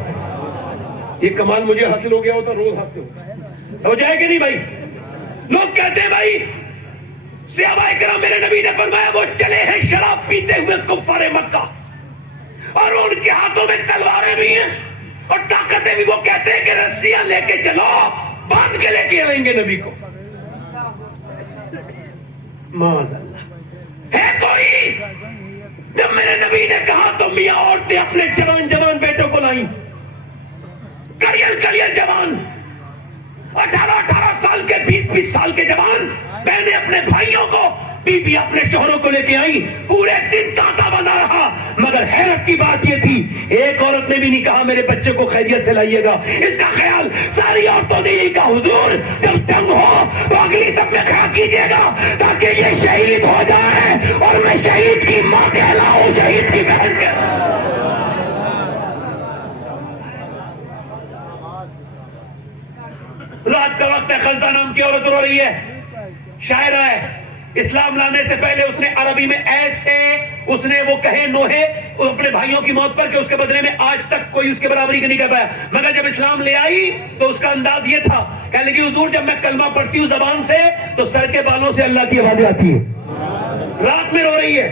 یہ کمال مجھے حاصل ہو گیا ہوتا, روز حاصل ہو جائے کہ نہیں بھائی؟ لوگ کہتے ہیں بھائی صحابہ کرام, میرے نبی نے فرمایا وہ چلے ہیں شراب پیتے ہوئے کفار مکہ, اور ان کے ہاتھوں میں تلواریں بھی ہیں اور طاقتیں بھی. وہ کہتے ہیں کہ رسیاں لے کے چلو, باندھ کے لے کے آئیں گے نبی کو. معاذ اللہ ہے کوئی؟ جب میرے نبی نے کہا تو میاں عورتیں اپنے جوان بیٹوں کو لائیں, کڑیل جوان, 18 سال کے, 20 سال کے جوان. بہنیں اپنے بھائیوں کو, بیوی اپنے شوہروں کو لے کے آئی. پورے دن تاتا بنا رہا, مگر حیرت کی بات یہ تھی ایک عورت نے بھی نہیں کہا میرے بچے کو خیریت سے لائیے گا. اس کا خیال ساری عورتوں نے یہی کہا حضور جب جنگ ہو تو اگلی سب میں کھڑا کیجیے گا تاکہ یہ شہید ہو جائے اور میں شہید کی ماں کہلاؤں, شہید کی بہن کہلاؤں. رات کا وقت ہے, خلصہ نام کی عورت رو رہی ہے, شاعرہ ہے, اسلام لانے سے پہلے اس نے عربی میں ایسے اس نے وہ کہے نوحے اپنے بھائیوں کی موت پر کہ اس کے بدلے میں آج تک کوئی اس کے برابری کا نہیں کر پایا. مگر جب اسلام لے آئی تو اس کا انداز یہ تھا, کہنے لگی حضور جب میں کلمہ پڑھتی ہوں زبان سے تو سر کے بالوں سے اللہ کی آوازیں آتی ہیں. رات میں رو رہی ہے,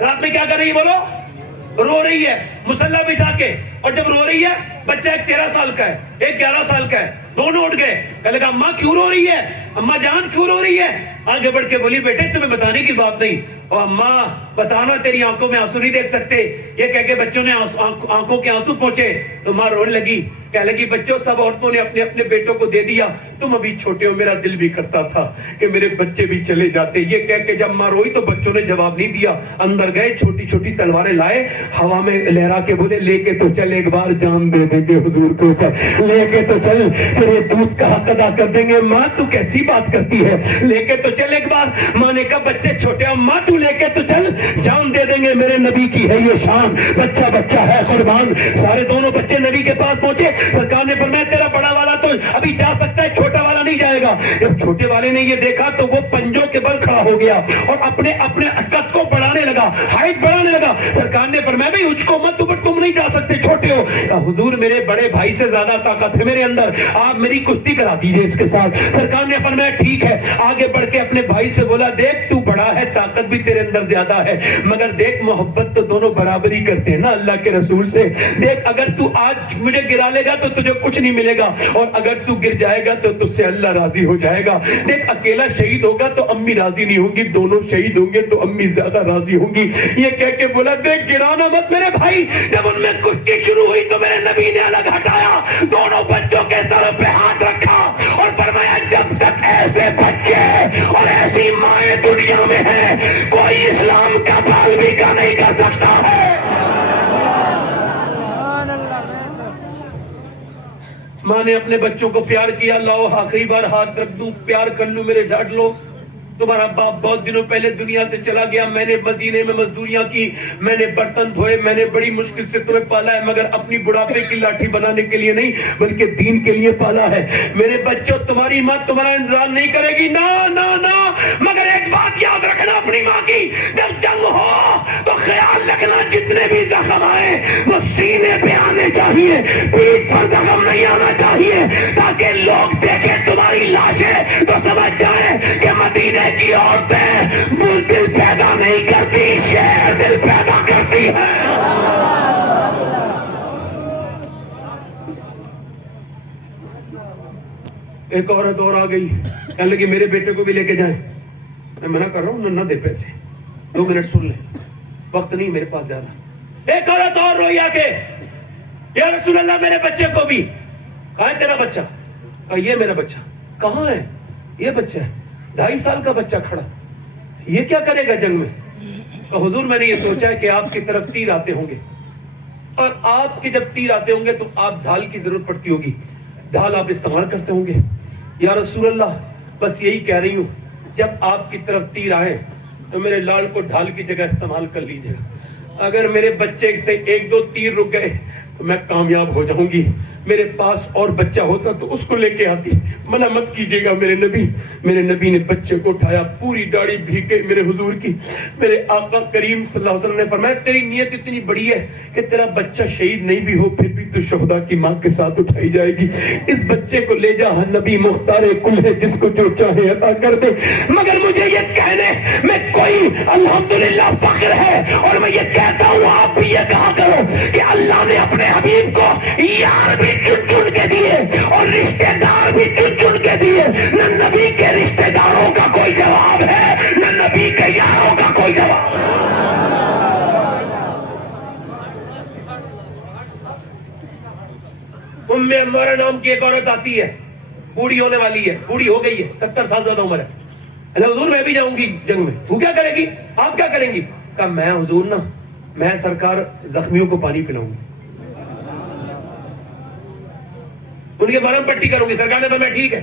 رات میں کیا کر رہی ہے بولو, رو رہی ہے مصلی بچھا کے. اور جب رو رہی ہے بچہ ایک 13 سال کا ہے ایک 11 سال کا ہے, دونوں اٹھ گئے. کہنے لگا اماں کیوں رو رہی ہے, اماں جان کیوں رو رہی ہے؟ آگے بڑھ کے بولی بیٹے تمہیں بتانے کی بات نہیں, اور اماں بتانا تیری آنکھوں میں آنسو نہیں دیکھ سکتے. یہ کہہ کے بچوں نے آنکھوں کے آنسو پہنچے تو ماں رونے لگی, کہنے لگی بچوں سب عورتوں نے اپنے اپنے بیٹوں کو دے دیا, تم ابھی چھوٹے ہو, میرا دل بھی کرتا تھا کہ میرے بچے بھی چلے جاتے. یہ کہہ کے جب ماں روئی تو بچوں نے جواب نہیں دیا, اندر گئے چھوٹی چھوٹی تلواریں لائے, ہوا میں لہرا کے بولے لے کے تو چل ایک بار جان دے دیں گے حضور کے اوپر, لے کے تو چل پھر یہ دودھ کا حق ادا کر دیں گے. ماں تو کیسی بات کرتی ہے, لے کے تو چل ایک بار. ماں نے کہا بچے چھوٹے, ماں تو لے کے تو چل جان دے دیں گے, میرے نبی کی ہے یہ شان, بچہ بچہ ہے قربان. سارے دونوں بچے نبی کے پاس پہنچے, سرکار نے فرمایا تیرا بڑا والا تو ابھی جا سکتا ہے, چھوٹا والا نہیں جائے گا. جب چھوٹے والے نے یہ دیکھا تو وہ پنجوں کے بل کھڑا ہو گیا اور اپنے اپنے قد کو بڑھانے لگا, ہائٹ بڑھانے لگا. سرکار نے فرمایا بھائی اچ کو مت, تم نہیں جا سکتے, چھوٹے ہو. حضور میرے بڑے بھائی سے زیادہ طاقت ہے میرے اندر, آپ میری کشتی کرا دیجئے اس کے ساتھ. سرکار نے فرمایا ٹھیک ہے. آگے بڑھ کے اپنے بھائی سے بولا دیکھ تو بڑا ہے, طاقت بھی تیرے اندر زیادہ ہے, مگر دیکھ محبت تو دونوں برابری کرتے ہیں نا اللہ کے رسول سے. دیکھ اگر تو آج مجھے گرا لے گا تو تجھے کچھ نہیں ملے گا, اور اگر تو گر جائے گا تو تجھ سے اللہ راضی ہو جائے گا. دیکھ اکیلا شہید ہوگا تو امی راضی نہیں ہوں گی, دونوں شہید ہوں گے تو امی زیادہ راضی ہوں گی. یہ کہہ کے بولا دیکھ گرانا مت میرے بھائی. جب ان میں کشتی شروع ہوئی تو میرے نبی نے الگ ہٹایا, دونوں بچوں کے سر پہ ہاتھ رکھا اور فرمایا جب تک ایسے بچے اور ایسی مائیں دنیا میں ہیں کوئی اسلام کا بال بھی کا نہیں کر سکتا ہے. ماں نے اپنے بچوں کو پیار کیا, لاؤ آخری بار ہاتھ رکھ دوں, پیار کر لوں, میرے ڈانٹ لو. تمہارا باپ بہت دنوں پہلے دنیا سے چلا گیا, میں نے مدینے میں مزدوریاں کی, میں نے برتن دھوئے, میں نے بڑی مشکل سے تمہیں پالا ہے, مگر اپنی بڑھاپے کی لاٹھی بنانے کے لیے نہیں بلکہ دین کے لیے پالا ہے. میرے بچوں تمہاری ماں تمہارا انتظار نہیں کرے گی, نا نا نا, مگر ایک بات یاد رکھنا اپنی ماں کی, جب جنگ ہو تو خیال رکھنا جتنے بھی زخم آئے وہ سینے پہ آنے چاہیے, پیٹھ پر زخم نہیں آنا چاہیے, تاکہ لوگ دیکھیں تمہاری لاشیں تو سمجھ جائیں کہ مدینے کی عورتیں بزدل پیدا نہیں کرتی, شیر دل پیدا کرتی ہے. ایک عورت اور آ گئی, کہنے لگی میرے بیٹے کو بھی لے کے جائیں. میں منع کر رہا ہوں, نہ دے پیسے, 2 منٹ سن لیں, وقت نہیں میرے پاس زیادہ. ایک عورت اور روئی آ کے, یا رسول اللہ میرے بچے کو بھی. کہاں ہے تیرا بچہ؟ کہا یہ میرا بچہ. کہاں ہے؟ یہ بچہ ہے, 2.5 سال کا بچہ کھڑا, یہ کیا کرے گا جنگ میں؟ تو حضور میں نے یہ سوچا ہے کہ آپ کی طرف تیر آتے ہوں گے, اور آپ کے جب تیر آتے ہوں گے تو آپ ڈھال کی ضرورت پڑتی ہوگی, ڈھال آپ استعمال کرتے ہوں گے. یا رسول اللہ بس یہی کہہ رہی ہوں, جب آپ کی طرف تیر آئے تو میرے لال کو ڈھال کی جگہ استعمال کر لیجیے. اگر میرے بچے سے 1-2 تیر رک گئے تو میں کامیاب ہو جاؤں گی. میرے پاس اور بچہ ہوتا تو اس کو لے کے آتی, منع مت کیجیے گا میرے نبی. میرے نبی نے بچے کو اٹھایا, پوری داڑھی بھیگ گئی میرے حضور کی. میرے آقا کریم صلی اللہ علیہ وسلم نے فرمایا تیری نیت اتنی بڑی ہے کہ تیرا بچہ شہید نہیں بھی ہو پھر بھی تو شہداء کی ماں کے ساتھ اٹھائی جائے گی. اس بچے کو لے جا, نبی مختار کل ہے, جس کو جو چاہے عطا کر دے. مگر مجھے یہ کہنے میں کوئی الحمدللہ فخر ہے, اور میں یہ کہتا ہوں آپ بھی یہ کہا کرو کہ اللہ نے اپنے حبیب کو یار بھی چن چن کے دیے اور رشتہ دار بھی چن چن کے دیے. نہ نبی کے رشتہ داروں کا کوئی جواب ہے, نہ نبی کے یاروں کا کوئی جواب. ام انوارہ نام کی ایک عورت آتی ہے, بوڑھی ہونے والی ہے, بوڑھی ہو گئی ہے, 70 سال زیادہ عمر ہے. حضور میں بھی جاؤں گی جنگ میں. تو کیا کرے گی, آپ کیا کریں گی؟ کہا میں حضور نا, میں سرکار زخمیوں کو پانی پلاؤں گی, ان کے مرہم پٹی کروں گی. سرکار نے فرمایا ٹھیک ہے.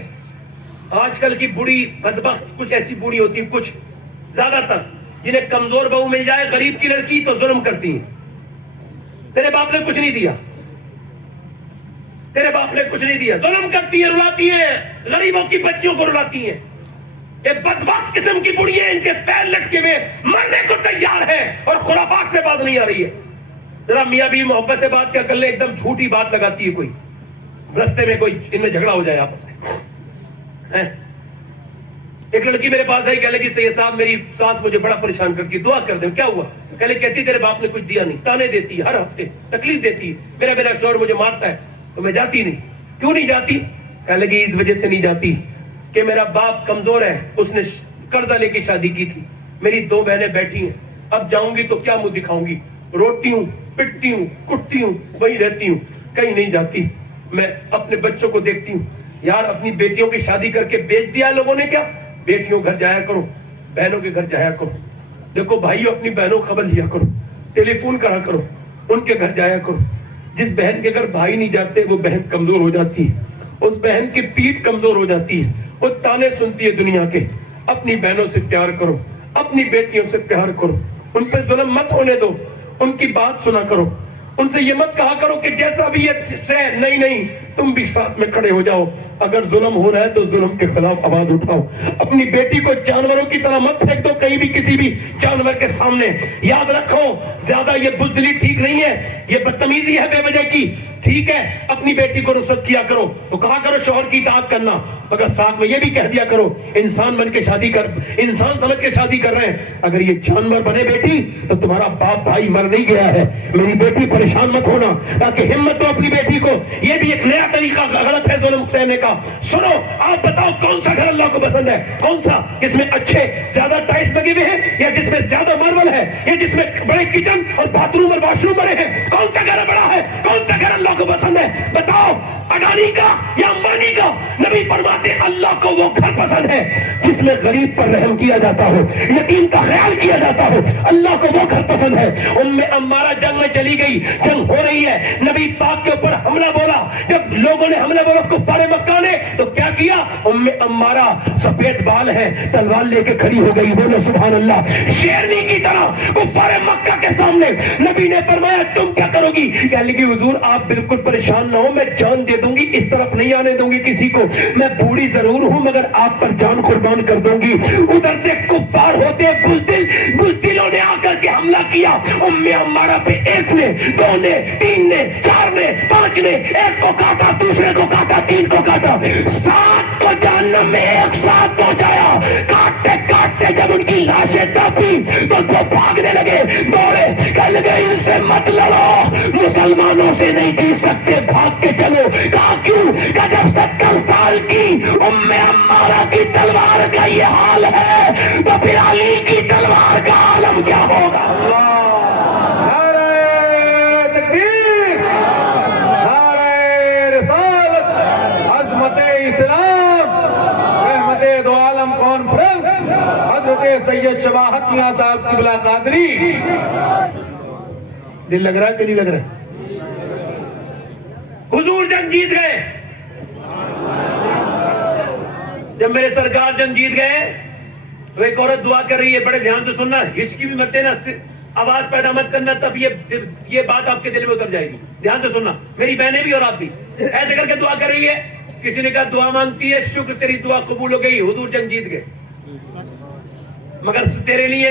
آج کل کی بوڑھی بدبخت کچھ ایسی بوڑھی ہوتی ہے, کچھ زیادہ تر, جنہیں کمزور بہو مل جائے, غریب کی لڑکی, تو ظلم کرتی ہیں. تیرے باپ نے کچھ نہیں دیا, تیرے باپ نے کچھ نہیں دیا, ظلم کرتی ہیں, رلاتی ہیں, غریبوں کی بچیوں کو رلاتی ہیں. یہ بدبخت قسم کی بڑیاں ان کے پیر لٹکے ہوئے مرنے کو تیار ہے اور خرافات سے بات نہیں آ رہی ہے. ذرا میاں بیوی محبت سے بات کیا کر لے, ایک دم جھوٹی بات لگاتی ہے کوئی, رستے میں کوئی ان میں جھگڑا ہو جائے آپس میں. ایک لڑکی میرے پاس آئی, کہنے لگی سید صاحب میری ساس مجھے بڑا پریشان کرتی ہے, دعا کر دیں. کیا ہوا؟ کہتی تیرے باپ نے کچھ دیا نہیں, تانے دیتی ہے, ہر ہفتے تکلیف دیتی ہے, میرا شوہر مجھے مارتا ہے تو میں جاتی نہیں. کیوں نہیں جاتی؟ کہنے لگی اس وجہ سے نہیں جاتی کہ میرا باپ کمزور ہے, اس نے قرضہ لے کے شادی کی تھی, میری 2 بہنیں بیٹھی ہیں, اب جاؤں گی تو کیا منہ دکھاؤں گی, روتی ہوں, پٹتی ہوں, کٹتی ہوں, وہی رہتی ہوں, کہیں نہیں جاتی. میں اپنے بچوں کو دیکھتی ہوں, یار اپنی بیٹیوں کی شادی کر کے بیچ دیا لوگوں نے. کیا بیٹیوں گھر جایا کرو, بہنوں کے گھر جایا کرو. دیکھو بھائیو, اپنی بہنوں خبر لیا کرو, ٹیلی فون کرا کرو, ان کے گھر جایا کرو. جس بہن کے گھر بھائی نہیں جاتے وہ بہن کمزور ہو جاتی ہے, اس بہن کی پیٹھ کمزور ہو جاتی ہے, وہ تانے سنتی ہے دنیا کے. اپنی بہنوں سے پیار کرو, اپنی بیٹیوں سے پیار کرو, ان پہ ظلم مت ہونے دو, ان کی بات سنا کرو. ان سے یہ مت کہا کرو کہ جیسا بھی یہ سے نہیں, تم بھی ساتھ میں کھڑے ہو جاؤ. اگر ظلم ہو رہا ہے تو ظلم کے خلاف آواز اٹھاؤ. اپنی بیٹی کو جانوروں کی طرح مت پھینک دو کہیں بھی کسی بھی جانور کے سامنے. یاد رکھو زیادہ یہ بزدلی ٹھیک نہیں ہے, یہ بدتمیزی ہے بے وجہ کی. ٹھیک ہے اپنی بیٹی کو رخصت کیا کرو تو کہا کرو شوہر کی اطاعت کرنا, مگر ساتھ میں یہ بھی کہہ دیا کرو انسان بن کے شادی کر, انسان سمجھ کے شادی کر رہے ہیں, اگر یہ جانور بنے بیٹی تو تمہارا باپ بھائی مر نہیں گیا ہے, میری بیٹی پریشان مت ہونا. تاکہ ہمت دو اپنی بیٹی کو. یہ بھی ایک نیا طریقہ غلط ہے ظلم سہنے کا. سنو آپ بتاؤ کون سا گھر اللہ کو پسند ہے, کون سا جس میں اچھے زیادہ ٹائلس لگے ہوئے ہیں, یا جس میں زیادہ ماربل ہے, یا جس میں بڑے کچن اور باتھ روم اور واش روم بڑے ہیں؟ کون سا گھر بڑا ہے, کون سا گھر اللہ کو پسند ہے؟ بتاؤ, اڈانی کا یا امبانی کا؟ نبی فرماتے اللہ کو وہ گھر پسند ہے جس میں غریب پر رحم کیا جاتا ہو, یتیم کا خیال کیا جاتا ہو. اللہ کو وہ گھر پسند ہے. عمارہ جنگ میں چلی گئی, جنگ ہو رہی ہے, نبی پاک کے اوپر حملہ بولا. جب لوگوں نے حملہ بولا کفار مکہ نے, تو کیا کیا؟ عمارہ سفید بال ہے, تلوار لے کے کھڑی ہو گئی. بولو سبحان اللہ. شیرنی کی طرح کفار مکہ کے سامنے نبی نے فرمایا تم کیا کرو گی؟ کہنے لگی حضور آپ بالکل پریشان نہ ہو, میں جان دے دوں گی, اس طرف نہیں آنے دوں گی کسی کو. میں بوڑھی ضرور ہوں مگر آپ پر جان قربان کر دوں گی. ادھر سے کفار ہوتے بزدلوں نے آ کر کے حملہ کیا. عمارہ پہ 1 نے, 2 نے, 3 نے, 4 نے, 5 نے, ایک کو کاٹا, دوسرے کو کاٹا, 3 کو کاٹا, 7 کو جہنم میں ایک ساتھ پہنچایا. کاٹتے کاٹتے جب ان کی لاشیں دبی تو وہ بھاگنے لگے, دوڑے, کہنے لگے ان سے مت لڑو, مسلمانوں سے نہیں جیت سکتے, بھاگ کے چلو. کہا کیوں؟ کہ جب 70 سال کی عمارہ کی تلوار کا یہ حال ہے تو پھر علی کی تلوار کا عالم کیا ہوگا؟ سید شواہت میاں صاحب قبلہ قادری. دل لگ رہا ہے کہ نہیں لگ رہا ہے؟ حضور جنگ جیت گئے. جب میرے سرکار جنگ جیت گئے تو ایک عورت دعا کر رہی ہے, بڑے دھیان سے سننا, ہچکی بھی مت دینا, آواز پیدا مت کرنا, تب یہ بات آپ کے دل میں اتر جائے گی. دھیان سے سننا, میری بہنیں بھی اور آپ بھی. ایسے کر کے دعا کر رہی ہے. کسی نے کہا دعا مانگتی ہے, شکر تیری دعا قبول ہو گئی, حضور جنگ جیت گئے, مگر تیرے لیے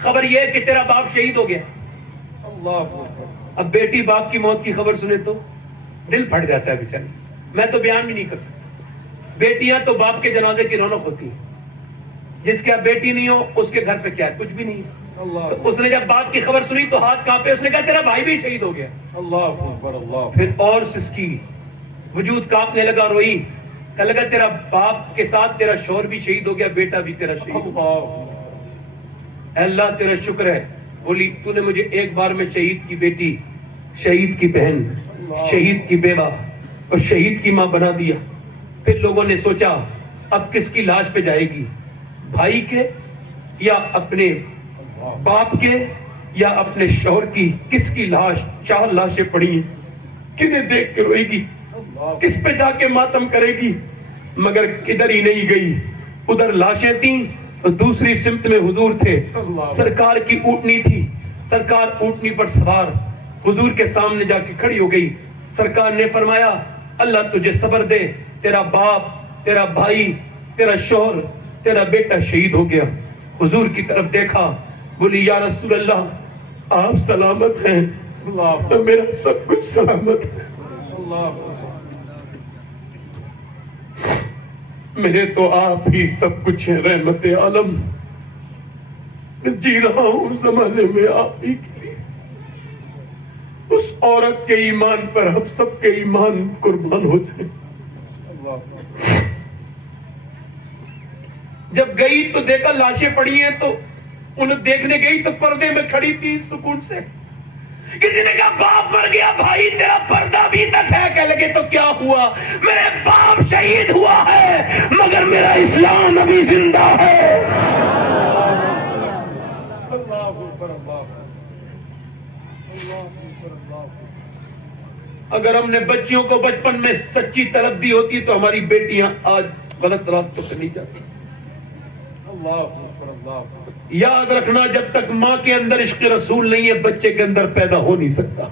خبر یہ ہے کہ تیرا باپ شہید ہو گیا. اب بیٹی باپ کی موت کی خبر سنے تو دل پھٹ جاتا ہے بیچارے. میں تو بیان بھی نہیں کر سکتا. بیٹیاں تو باپ کے جنازے کی رونق ہوتی ہیں. جس کے اب بیٹی نہیں ہو اس کے گھر پہ کیا ہے؟ کچھ بھی نہیں. تو اس نے جب باپ کی خبر سنی تو ہاتھ کانپے, اس نے کہا تیرا بھائی بھی شہید ہو گیا. پھر اور سسکی, وجود کانپنے لگا, روئی, کہنے لگا تیرا باپ کے ساتھ تیرا شوہر بھی شہید ہو گیا, بیٹا بھی تیرا شہید ہو گیا. اللہ تیرا شکر ہے. بولی تو نے مجھے ایک بار میں شہید کی بیٹی, شہید کی بہن, شہید کی بیوہ اور شہید کی ماں بنا دیا. پھر لوگوں نے سوچا اب کس کی لاش پہ جائے گی, بھائی کے یا اپنے باپ کے یا اپنے شوہر کی؟ کس کی لاش؟ 4 لاشیں پڑی ہیں, کنہیں دیکھ کے روئے گی, کس پہ جا کے ماتم کرے گی؟ مگر کدھر ہی نہیں گئی. ادھر لاشیں تھیں, دوسری سمت میں حضور تھے. سرکار کی اونٹنی تھی, سرکار اونٹنی پر سوار حضور کے سامنے جا کے کھڑی ہو گئی. سرکار نے فرمایا اللہ تجھے صبر دے, تیرا باپ, تیرا بھائی, تیرا شوہر تیرا بیٹا شہید ہو گیا. حضور کی طرف دیکھا, بولی یا رسول اللہ آپ سلامت ہیں؟ تو میرا سب کچھ سلامت ہے. میرے تو آپ ہی سب کچھ ہے رحمت عالم. جی رہا ہوں زمانے میں آپ ہی کے لیے. اس عورت کے ایمان پر ہم سب کے ایمان قربان ہو جائیں. جب گئی تو دیکھا لاشیں پڑی ہیں, تو انہیں دیکھنے گئی تو پردے میں کھڑی تھی سکون سے. کسی نے کہا باپ مر گیا بھائی, تیرا پردہ بھی تک ہے. کہنے لگے تو کیا ہوا؟ میرے باپ شہید ہوا ہے مگر میرا اسلام ابھی زندہ ہے. اگر ہم نے بچیوں کو بچپن میں سچی طلب دی ہوتی تو ہماری بیٹیاں آج غلط راستوں پہ نہیں جاتی. یاد رکھنا, جب تک ماں کے اندر عشق رسول نہیں ہے بچے کے اندر پیدا ہو نہیں سکتا.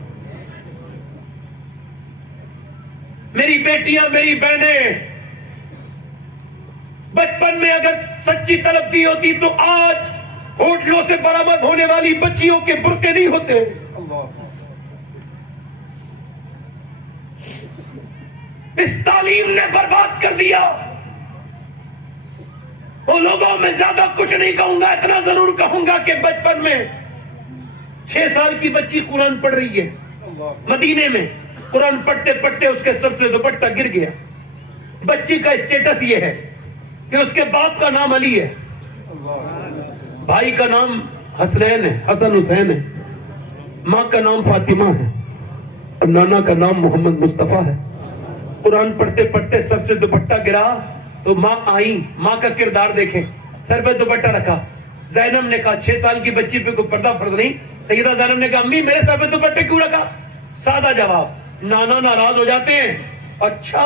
میری بیٹیاں, میری بہنیں, بچپن میں اگر سچی طلب دی ہوتی تو آج ہوٹلوں سے برآمد ہونے والی بچیوں کے برقعے نہیں ہوتے. اس تعلیم نے برباد کر دیا. وہ لوگوں میں زیادہ کچھ نہیں کہوں گا, اتنا ضرور کہوں گا کہ بچپن میں 6 سال کی بچی قرآن پڑھ رہی ہے مدینے میں. قرآن پڑھتے پڑھتے اس کے سر سے دوپٹہ گر گیا. بچی کا اسٹیٹس یہ ہے کہ اس کے باپ کا نام علی ہے, بھائی کا نام حسنین ہے, حسن حسین ہے, ماں کا نام فاطمہ ہے, اور نانا کا نام محمد مصطفیٰ ہے. قرآن پڑھتے پڑھتے سر سے دوپٹہ گرا تو ماں آئی. ماں کا کردار دیکھیں, سر پہ دوپٹہ رکھا. زینب نے کہا 6 سال کی بچی پہ کوئی پردہ فرض نہیں. سیدہ زینب نے کہا امی میرے سر پہ دوپٹہ کیوں رکھا؟ سادہ جواب. نانا ناراض ہو جاتے ہیں. اچھا,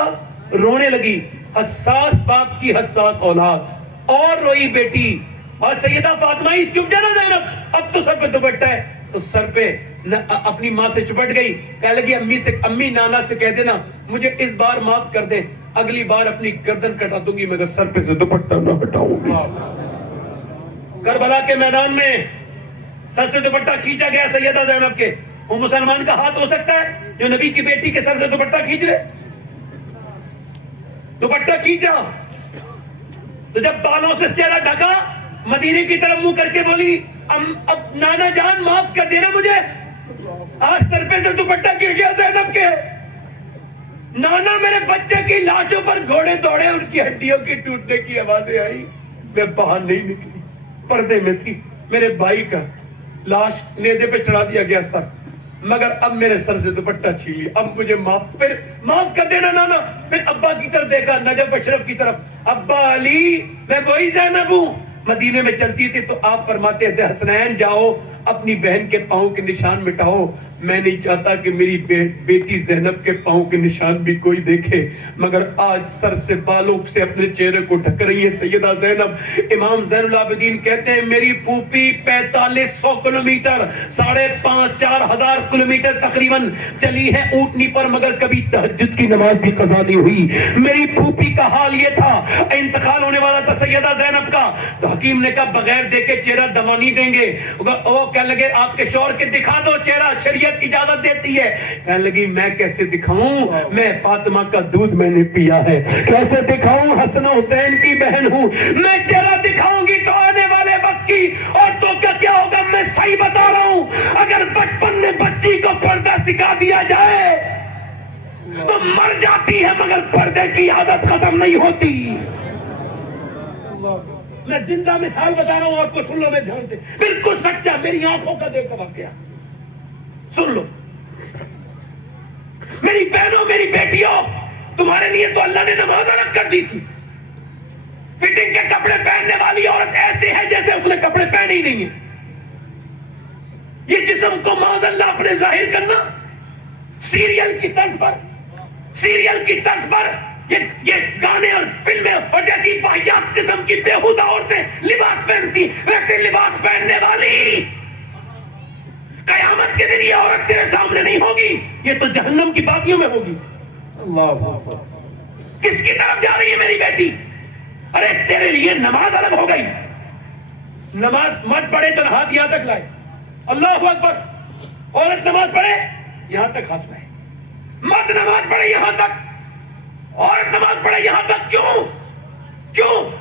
رونے لگی. حساس باپ کی حساس اولاد, اور روئی بیٹی. اور سیدہ فاطمہ ہی چپ جانا زینب, اب تو سر پہ دوپٹہ ہے. تو سر پہ اپنی ماں سے چپٹ گئی. کہنے لگی امی نانا سے کہہ دینا مجھے اس بار معاف کر دے, اگلی بار اپنی گردن کٹا دوں گی مگر سر پہ سے دوپٹہ نہ ہٹاؤں گی. کربلا کے میدان میں سر سے دوپٹہ کھینچا گیا سیدہ زینب کے. وہ مسلمان کا ہاتھ ہو سکتا ہے جو نبی کی بیٹی کے سر سے دوپٹہ کھینچ لے؟ دوپٹہ کھینچا تو جب بالوں سے چہرہ ڈھکا, مدینے کی طرف منہ کر کے بولی اب نانا جان معاف کر دینا مجھے, آج سر پہ سے دوپٹہ گر گیا زینب کے. نانا میرے بچے کی لاشوں پر گھوڑے دوڑے, ان کی ہڈیوں کی ٹوٹنے کی آوازیں آئی. میں باہر نہیں نکلی, پردے میں تھی. میرے بھائی کا لاش نیزے پہ چڑھا دیا گیا سر, مگر اب میرے سر سے دوپٹہ چھین لیا. اب مجھے معاف کر دینا نانا. پھر ابا کی طرف دیکھا, نجف اشرف کی طرف. ابا علی میں وہی زینب ہوں. مدینے میں چلتی تھی تو آپ فرماتے تھے حسنین جاؤ اپنی بہن کے پاؤں کے نشان مٹاؤ. میں نہیں چاہتا کہ میری بیٹی زینب کے پاؤں کے نشان بھی کوئی دیکھے, مگر آج سر سے بالوں سے اپنے چہرے کو ڈھک رہی ہے سیدہ زینب. امام زین العابدین کہتے ہیں میری پھوپھی 4500 کلومیٹر 5,500-4,000 کلومیٹر تقریباً چلی ہے اونٹنی پر, مگر کبھی تہجد کی نماز بھی قضا نہیں ہوئی. میری پھوپھی کا حال یہ تھا, انتقال ہونے والا تھا سیدہ زینب کا, تو حکیم نے کہا بغیر دیکھے چہرہ دوا نہیں دیں گے. وہ کہنے لگے آپ کے شوہر کے دکھا دو چہرہ, شریعت اجازت دیتی ہے. کہنے لگی میں کیسے دکھاؤں, میں فاطمہ کا دودھ میں نے پیا ہے. کیسے دکھاؤں, حسن حسین کی بہن ہوں. میں چہرہ دکھاؤں گی تو آنے والے وقت کی اور تو کیا ہوگا میں صحیح بتا رہا ہوں. اگر بچپن میں بچی کو پردہ سکھا دیا جائے تو مر جاتی ہے مگر پردے کی عادت ختم نہیں ہوتی. میں زندہ مثال بتا رہا ہوں, آپ کو سن لو, میں دھیان سے, بالکل سچا, میری آنکھوں کا دیکھا واقعہ سن لو. میری بہنوں میری بیٹیوں, تمہارے لیے تو اللہ نے نماز الگ کر دی تھی. فٹنگ کے کپڑے پہننے والی عورت ایسی ہے جیسے اس نے کپڑے پہنے ہی نہیں ہیں. یہ جسم کو معاذ اللہ اپنے ظاہر کرنا سیریل کی طرز پر یہ گانے اور فلمیں اور جیسی واحد قسم کی بےہودہ عورتیں لباس پہنتی, ویسے لباس پہننے والی قیامت کے دن یہ عورت تیرے سامنے نہیں ہوگی, یہ تو جہنم کی بادیوں میں ہوگی. اللہ کس کی طرف جا رہی ہے میری بیٹی؟ ارے تیرے لیے نماز الگ ہو گئی. نماز مت پڑھے تو ہاتھ یہاں تک لائے. اللہ اکبر. عورت نماز پڑھے یہاں تک ہاتھ لائے. مرد نماز پڑھے یہاں تک, عورت نماز پڑھے یہاں تک. کیوں؟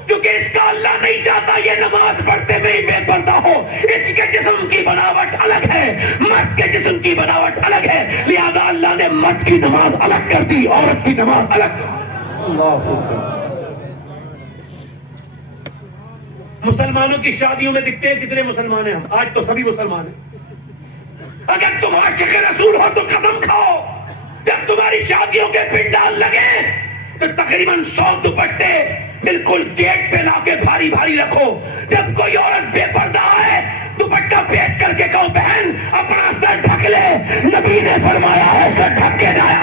کیونکہ اس کا اللہ نہیں چاہتا یہ نماز پڑھتے میں ہی بے پردہ ہو. اس کے جسم کی بناوٹ الگ ہے, مرد کے جسم کی بناوٹ الگ ہے, لہذا اللہ نے مرد کی نماز الگ کر دی, عورت کی نماز الگ. مسلمانوں کی شادیوں میں دکھتے ہیں کتنے مسلمان ہیں ہم, آج تو سبھی مسلمان ہیں. اگر تم عاشق رسول ہو تو قسم کھاؤ, جب تمہاری شادیوں کے پنڈال لگے تو تقریباً 100 دوپٹے بالکل گیٹ پہ لا کے بھاری بھاری رکھو. جب کوئی عورت بے پردہ ہے دوپٹہ پیش کر کے کہو بہن اپنا سر ڈھک لے, نبی نے فرمایا ہے سر ڈھک کے جایا.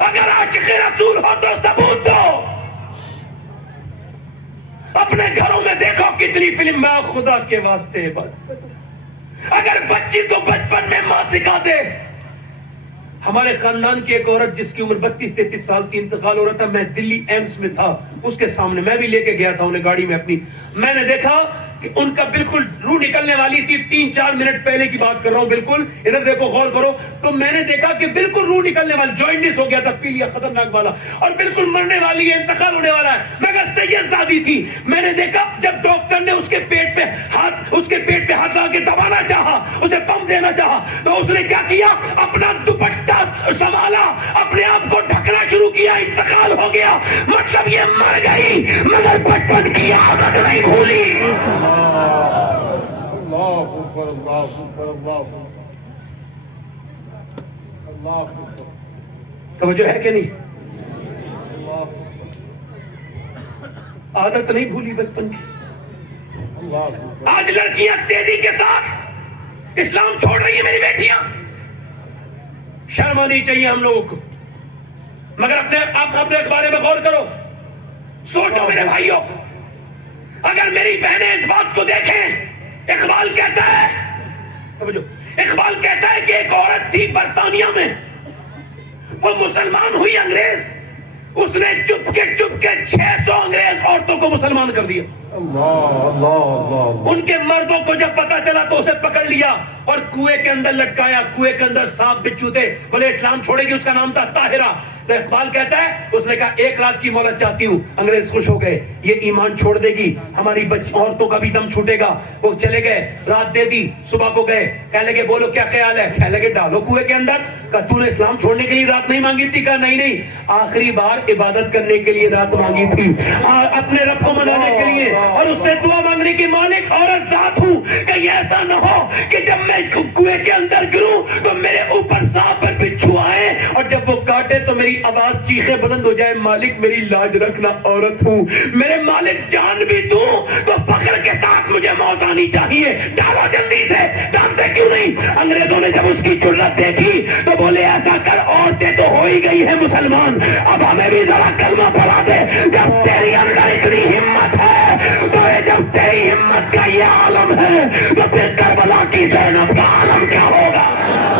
اگر عاشق رسول ہو تو ثبوت دو. اپنے گھروں میں دیکھو کتنی فلم میں خدا کے واسطے بات. اگر بچی تو بچپن میں ماں سکھا دے. ہمارے خاندان کی ایک عورت جس کی عمر 32-33 سال کی انتقال ہو رہا تھا, میں دلی ایمس میں تھا, اس کے سامنے میں بھی لے کے گیا تھا انہیں گاڑی میں اپنی. میں نے دیکھا کہ ان کا بالکل روح نکلنے والی تھی. 3-4 منٹ پہلے کی بات کر رہا ہوں, بالکل ادھر دیکھو غور کرو. تو میں نے دیکھا کہ بالکل روح نکلنے والی, جوائنٹس ہو گیا تھا, پیلیا خطرناک والا, اور بالکل مرنے والی ہے, انتقال ہونے والا ہے. مگر سید زادی تھی. میں نے دیکھا جب ڈاکٹر نے اس کے پیٹ پہ ہاتھ لا کے دبانا چاہا, اسے پمپ دینا چاہا, تو اس نے کیا کیا, اپنا دوپٹہ سنبھالا, اپنے آپ کو ڈھکنا شروع کیا, انتقال ہو گیا. مطلب یہ مر گئی مگر بچپن کی عادت نہیں بھولی. توجہ ہے کہ نہیں؟ عادت نہیں بھولی بچپن کی. آج لڑکیاں تیزی کے ساتھ اسلام چھوڑ رہی ہیں میری بیٹیاں. شرم آنی چاہیے ہم لوگوں کو. مگر اپنے بارے میں غور کرو, سوچو میرے بھائیوں. اگر میری بہنیں اس بات کو دیکھیں, اقبال کہتا ہے, سمجھو, اقبال کہتا ہے کہ ایک عورت تھی برطانیہ میں, وہ مسلمان ہوئی انگریز, اس نے چپ کے 600 انگریز عورتوں کو مسلمان کر دیا. ان کے مردوں کو جب پتا چلا تو اسے پکڑ لیا اور کنویں کے اندر لٹکایا. کنویں کے اندر سانپ بچھو تھے, بولے اسلام چھوڑے گی, اس کا نام تھا طاہرہ. تو اقبال کہتا ہے, اس نے کہا 1 لاکھ کی مہلت چاہتی ہوں. انگریز خوش ہو گئے, یہ ایمان چھوڑ دے گی, ہماری عورتوں کا بھی دم چھوٹے گا. وہ چلے گئے, رات دے دی, صبح کو گئے, کہنے لگے بولو کیا خیال ہے, کہنے لگے ڈالو کنویں کے اندر. کہا تو نے اسلام چھوڑنے کے لیے رات نہیں مانگی تھی؟ کہا نہیں, آخری بار عبادت کرنے کے لیے رات مانگی تھی, اپنے رب کو منانے کے لیے, اور اس سے دعا مانگنے کی مالک عورت ذات ہوں. کہیں ایسا نہ ہو کہ جب میں کنویں کے اندر گروں تو میرے اوپر سانپ پر بچھو آئے, اور جب وہ کاٹے تو میری آواز چیخے بلند ہو جائے, مالک میری لاج رکھنا, عورت ہوں, میرے مالک جان بھی دوں تو فخر کے ساتھ مجھے موت آنی چاہیے, ڈالو جلدی سے. ڈالتے کیوں نہیں؟ انگریزوں نے جب اس کی جرات دیکھی تو بولے ایسا کر, عورتیں تو ہو ہی گئی ہیں مسلمان, اب ہمیں بھی ذرا کلمہ پڑھا دے. جب تیری اندر اتنی ہمت ہے تو جب تیری ہمت کا یہ عالم ہے تو پھر کربلا کی زینب کا عالم کیا ہوگا؟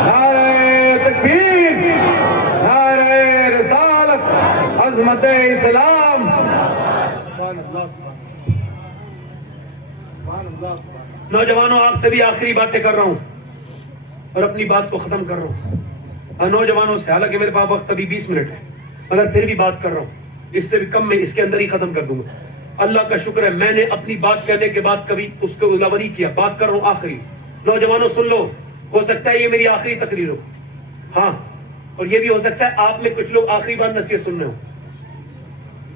نعرہ تکبیر, نعرہ رسالت, عظمت اسلام. نوجوانوں, آپ سے بھی آخری باتیں کر رہا ہوں اور اپنی بات کو ختم کر رہا ہوں. نوجوانوں سے, حالانکہ میرے پاس وقت ابھی 20 منٹ ہے, مگر پھر بھی بات کر رہا ہوں, اس سے بھی کم میں اس کے اندر ہی ختم کر دوں گا. اللہ کا شکر ہے میں نے اپنی بات کہنے کے بعد کبھی اس کو علاوہ نہیں کیا. بات کر رہا ہوں آخری. نوجوانوں سن لو, ہو سکتا ہے یہ میری آخری تقریر ہو, ہاں, اور یہ بھی ہو سکتا ہے آپ میں کچھ لوگ آخری بار نصیحت سننے ہو,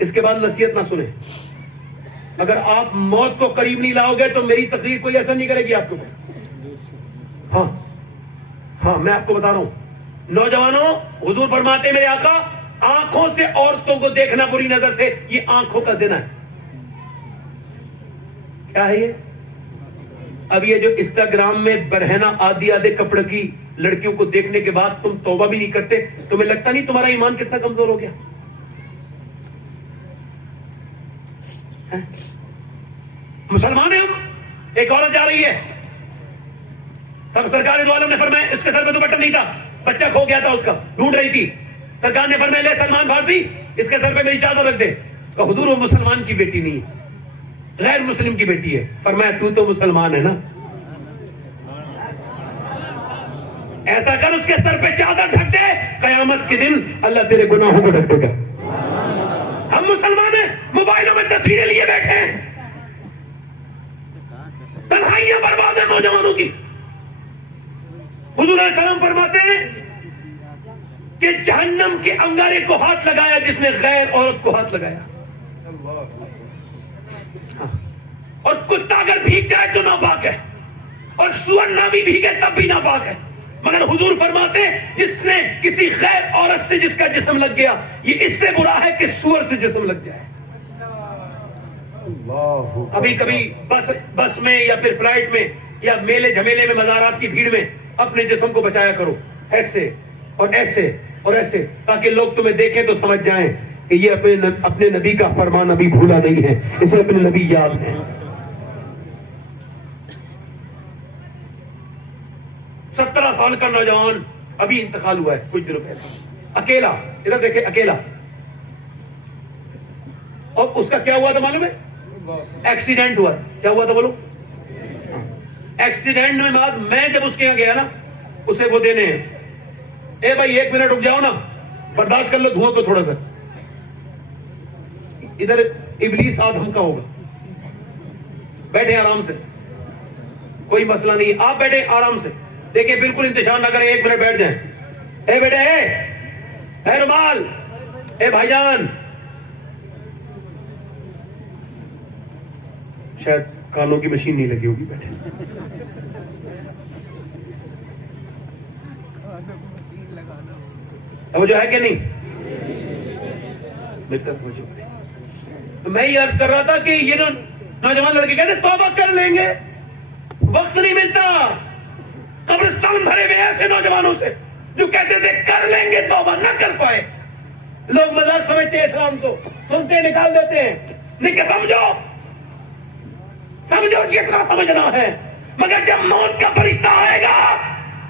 اس کے بعد نصیحت نہ سنیں. اگر آپ موت کو قریب نہیں لاؤ گے تو میری تقریر کوئی اثر نہیں کرے گی آپ کو. ہاں میں آپ کو بتا رہا ہوں. نوجوانوں, حضور فرماتے ہیں میرے آقا, آنکھوں سے عورتوں کو دیکھنا بری نظر سے, یہ آنکھوں کا زنا ہے. کیا ہے یہ؟ اب یہ جو انسٹاگرام میں برہنہ آدھے کپڑے کی لڑکیوں کو دیکھنے کے بعد تم توبہ بھی نہیں کرتے, تمہیں لگتا نہیں تمہارا ایمان کتنا کمزور ہو گیا؟ مسلمان ہیں ہم. ایک عورت جا رہی ہے, سب سرکار دو عالم نے فرمایا اس کے سر پہ دوپٹہ نہیں تھا, بچہ کھو گیا تھا اس کا، ڈھونڈ رہی تھی. سرکار نے فرمایا لے سلمان فارسی اس کے سر پہ میری چادر رکھ دے. کہ حضور وہ مسلمان کی بیٹی نہیں ہے، غیر مسلم کی بیٹی ہے. فرمایا تو مسلمان ہے نا، ایسا کر اس کے سر پہ چادر ڈھک دے، قیامت کے دن اللہ تیرے گناہوں کو ڈھک دے گا. ہم مسلمان ہیں، موبائلوں میں تصویریں لیے بیٹھے ہیں، تنہائیاں برباد ہیں نوجوانوں کی. حضور علیہ السلام فرماتے ہیں کہ جہنم کے انگارے کو ہاتھ لگایا جس نے غیر عورت کو ہاتھ لگایا. اور کتا اگر بھیگ جائے تو ناپاک ہے، اور سور نہ بھی بھیگے تب بھی ناپاک ہے. مگر حضور فرماتے ہیں جس نے کسی غیر عورت سے جس کا جسم لگ گیا یہ اس سے برا ہے کہ سور سے جسم لگ جائے. ابھی کبھی بس میں یا پھر فلائٹ میں یا میلے جھمیلے میں مزارات کی بھیڑ میں اپنے جسم کو بچایا کرو، ایسے اور ایسے اور ایسے، تاکہ لوگ تمہیں دیکھیں تو سمجھ جائیں کہ یہ اپنے نبی کا فرمان ابھی بھولا نہیں ہے، اسے اپنے نبی یاد ہے. 17 سال کا نوجوان ابھی انتقال ہوا ہے کچھ دنوں پہلے، اکیلا، ادھر دیکھیں اکیلا. اور اس کا کیا ہوا تھا معلوم ہے؟ ایکسیڈنٹ ہوا. کیا ہوا تھا بولو؟ ایکسیڈنٹ میں بعد میں جب اس کے یہاں گیا نا اسے وہ دینے ہیں، اے بھائی 1 منٹ رک جاؤ نا، برداشت کر لو دھواں کو تھوڑا سا. ادھر ابلیس آدم کا ہوگا، بیٹھے آرام سے، کوئی مسئلہ نہیں، آپ بیٹھے آرام سے، دیکھیں بالکل انتشار نہ کریں، 1 منٹ بیٹھ جائیں. اے بیٹے، اے رومال، اے بھائی جان، شاید کانوں کی مشین نہیں لگی ہوگی، بیٹھے. وہ جو ہے کہ نہیں، تو میں یہ عرض کر رہا تھا کہ یہ نوجوان لڑکے کہتے توبہ کر لیں گے، وقت نہیں ملتا. قبرستان بھرے ہوئے ایسے نوجوانوں سے جو کہتے تھے کر لیں گے توبہ، نہ کر پائے. لوگ مذاق سمجھتے ہیں اسلام کو، سنتے نکال دیتے ہیں. لیکن سمجھو کتنا سمجھنا ہے. مگر جب موت کا فرشتہ آئے گا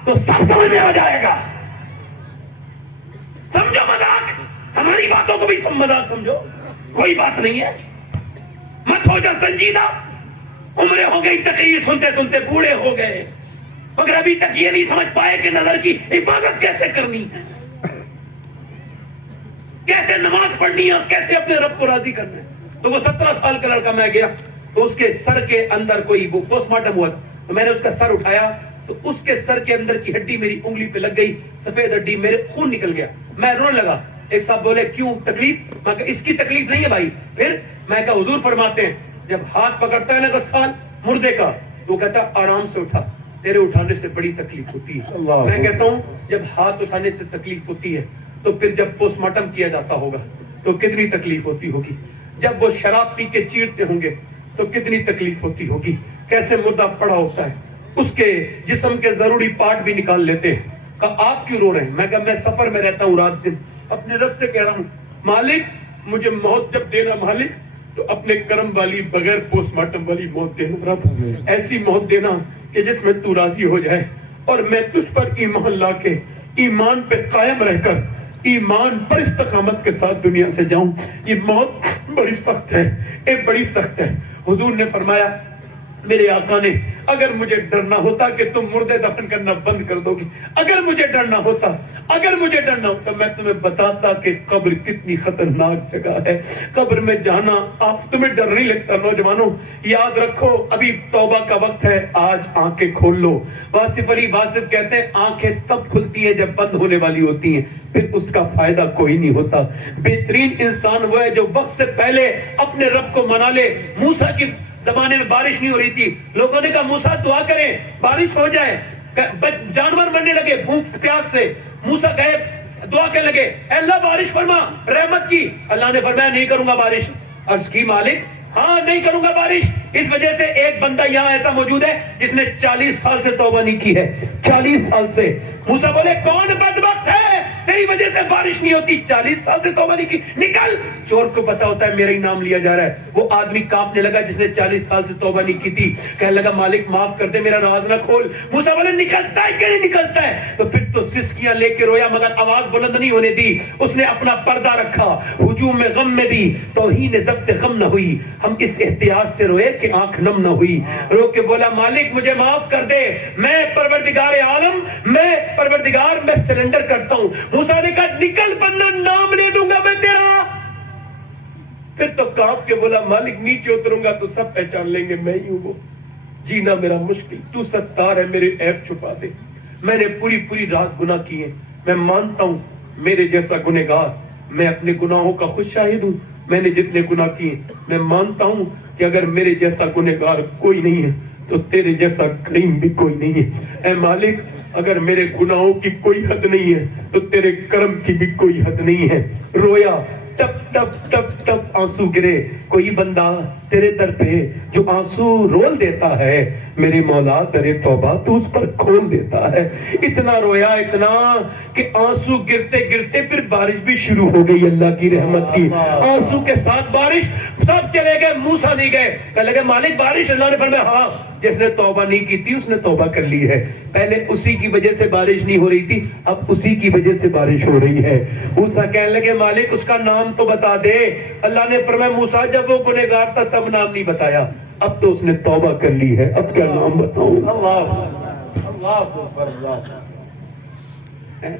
تو سب سمجھ میں آ جائے گا. سمجھو مذاق، ہماری باتوں کو بھی مذاق سمجھو، کوئی بات نہیں ہے. مت ہو جا سنجیدہ. عمریں ہو گئی تقریر سنتے سنتے بوڑھے ہو گئے، مگر ابھی تک یہ نہیں سمجھ پائے کہ نظر کی حفاظت کیسے کرنی ہے، کیسے نماز پڑھنی ہے، کیسے اپنے رب کو راضی کرنا ہے. تو وہ 17 سال کا لڑکا، میں گیا تو اس کے سر کے اندر کوئی وہ پوسٹ مارٹم ہوا تو میں نے اس کا سر اٹھایا تو اس کے سر کے اندر کی ہڈی میری انگلی پہ لگ گئی، سفید ہڈی، میرے خون نکل گیا. میں رونے لگا. ایک صاحب بولے کیوں تکلیف؟ میں کہا اس کی تکلیف نہیں ہے بھائی. پھر میں کہا حضور فرماتے ہیں جب ہاتھ پکڑتا ہے نا غسان مردے کا تو کہتا آرام سے اٹھا، تیرے اٹھانے سے بڑی تکلیف ہوتی ہے. میں کہتا ہوں جب ہاتھ اٹھانے سے تکلیف ہوتی ہے تو پھر جب پوسٹ مارٹم کیا جاتا ہوگا تو کتنی تکلیف ہوتی ہوگی. جب وہ شراب پی کے چیرتے ہوں گے تو کتنی تکلیف ہوتی ہوگی. کیسے مردہ پڑا ہوتا ہے، اس کے جسم کے ضروری پارٹ بھی نکال لیتے ہیں. کہا آپ کیوں رو رہے ہیں؟ میں کہا میں سفر میں رہتا ہوں رات دن، اپنے رب سے کہہ رہا ہوں مالک مجھے موت جب دینا مالک تو اپنے کرم والی بغیر پوسٹ مارٹم والی موت دینا رب، ایسی موت دینا کہ جس میں تو راضی ہو جائے اور میں تجھ پر ایمان لا کے ایمان پہ قائم رہ کر ایمان پر استقامت کے ساتھ دنیا سے جاؤں. یہ موت بڑی سخت ہے، ایک بڑی سخت ہے. حضور نے فرمایا میرے آقا نے اگر مجھے ڈرنا ہوتا کہ تم مردے دفن کرنا بند کر دو گی، اگر مجھے ڈرنا ہوتا میں تمہیں بتاتا کہ قبر کتنی خطرناک جگہ ہے. قبر میں جانا آپ تمہیں ڈر نہیں لگتا. نوجوانوں یاد رکھو ابھی توبہ کا وقت ہے، آج آنکھیں کھول لو. واصف علی واصف کہتے ہیں آنکھیں تب کھلتی ہیں جب بند ہونے والی ہوتی ہیں، پھر اس کا فائدہ کوئی نہیں ہوتا. بہترین انسان وہ ہے جو وقت سے پہلے اپنے رب کو منا لے. موسیٰ کی زمانے میں بارش نہیں ہو رہی تھی، لوگوں نے کہا موسیٰ دعا کریں بارش ہو جائے، جانور مرنے لگے بھوک پیاس سے. موسیٰ گئے دعا کرنے لگے اے اللہ بارش فرما رحمت کی. اللہ نے فرمایا نہیں کروں گا بارش. عرض کی مالک ہاں نہیں کروں گا بارش. اس وجہ سے ایک بندہ یہاں ایسا موجود ہے جس نے 40 سال سے توبہ نہیں کی ہے، 40 سال سے. موسیٰ بولے کون بدبخت ہے تیری وجہ سے بارش نہیں ہوتی, 40 سال سے توبہ نہیں کی, نکل. چور کو پتا ہوتا ہے میرا ہی نام لیا جا رہا ہے. وہ آدمی کانپنے لگا جس نے 40 سال سے توبہ نہیں کی تھی, کہنے لگا مالک معاف کر دے, میرا راز نہ کھول. موسیٰ بولے نکلتا ہے کہ نہیں نکلتا ہے؟ تو پھر تو سسکیاں لے کے رویا مگر آواز بلند نہیں ہونے دی. اس نے اپنا پردہ رکھا, ہجوم میں غم میں بھی توہین ضبط غم نہ ہوئی. ہم اس احتیاط سے روئے کہ آنکھ نم نہ ہوئی. رو کے بولا مالک مجھے معاف کر دے, میں پروردگار عالم, میں پروردگار, میں سرنڈر کرتا ہوں. موسیٰ نے کہا نکل بندہ, نام لے دوں گا میں تیرا. پھر تو کانپ کے بولا مالک نیچے اتروں گا تو سب پہچان لیں گے میں ہی ہوں وہ. جینا میرا مشکل, تو ستار ہے, میرے عیب چھپا دے. میں نے پوری رات گناہ کیے, میں مانتا ہوں میرے جیسا گنہگار, میں اپنے گناہوں کا خود شاہد ہوں. میں نے جتنے گناہ کیے میں مانتا ہوں کہ اگر میرے جیسا گنہگار کوئی نہیں ہے تو تیرے جیسا کریم بھی کوئی نہیں ہے. اے مالک اگر میرے گناہوں کی کوئی حد نہیں ہے تو تیرے کرم کی بھی کوئی حد نہیں ہے. رویا, ٹپ ٹپ ٹپ ٹپ آنسو گرے. کوئی بندہ تیرے در پہ جو آنسو رول دیتا ہے, میرے مولا درے توبہ تو اس پر کھول دیتا ہے. اتنا رویا, اتنا کہ آنسو گرتے گرتے پھر بارش بھی شروع ہو گئی اللہ کی رحمت کی. آنسو کے ساتھ بارش, سب چلے گئے, موسیٰ نہیں گئے. کہنے لگے مالک بارش, اللہ نے فرمایا ہاں جس نے توبہ نہیں کی تھی اس نے توبہ کر لی ہے. پہلے اسی کی وجہ سے بارش نہیں ہو رہی تھی, اب اسی کی وجہ سے بارش ہو رہی ہے. موسیٰ کہنے لگے مالک اس کا نام تو بتا دے. اللہ نے فرمایا موسیٰ جب وہ گنہگار تھا تب نام نہیں بتایا, اب تو اس نے توبہ کر لی ہے, اب کیا نام بتاؤں.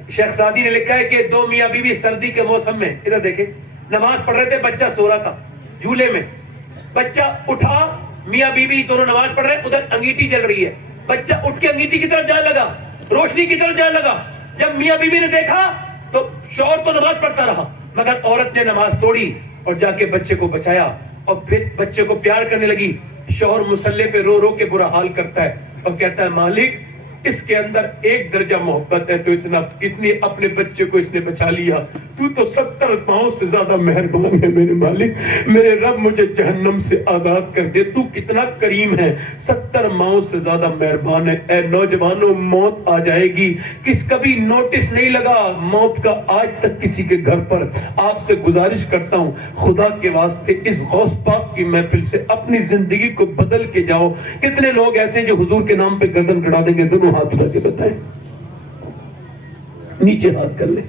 شیخ سعدی نے لکھا ہے کہ دو میاں بیوی سردی کے موسم میں, ادھر دیکھیں, نماز پڑھ رہے تھے, بچہ سو رہا تھا جھولے میں. بچہ اٹھا, میاں بیوی دونوں نماز پڑھ رہے, ادھر انگیٹھی جل رہی ہے. بچہ اٹھ کے انگیٹھی کی طرف جانے لگا, روشنی کی طرف جانے لگا. جب میاں بیوی نے دیکھا تو شوہر تو نماز پڑھتا رہا مگر عورت نے نماز توڑی اور جا کے بچے کو بچایا اور پھر بچے کو پیار کرنے لگی. شوہر مصلی پہ رو رو کے برا حال کرتا ہے اور کہتا ہے مالک اس کے اندر 1 درجہ محبت ہے تو اتنی اپنے بچے کو اس نے بچا لیا. تو 70 پاؤں سے زیادہ مہربان ہے میرے مالک, میرے رب مجھے جہنم سے آزاد کر دے. تو کتنا کریم ہے, 70 ماؤں سے زیادہ مہربان ہے. اے نوجوانوں موت آ جائے گی, کبھی نوٹس نہیں لگا موت کا آج تک کسی کے گھر پر. آپ سے گزارش کرتا ہوں خدا کے واسطے اس غوث پاک کی محفل سے اپنی زندگی کو بدل کے جاؤ. کتنے لوگ ایسے جو حضور کے نام پہ گردن کڑا دیں گے؟ دونوں ہاتھ اٹھا کے بتائیں, نیچے ہاتھ کر لیں,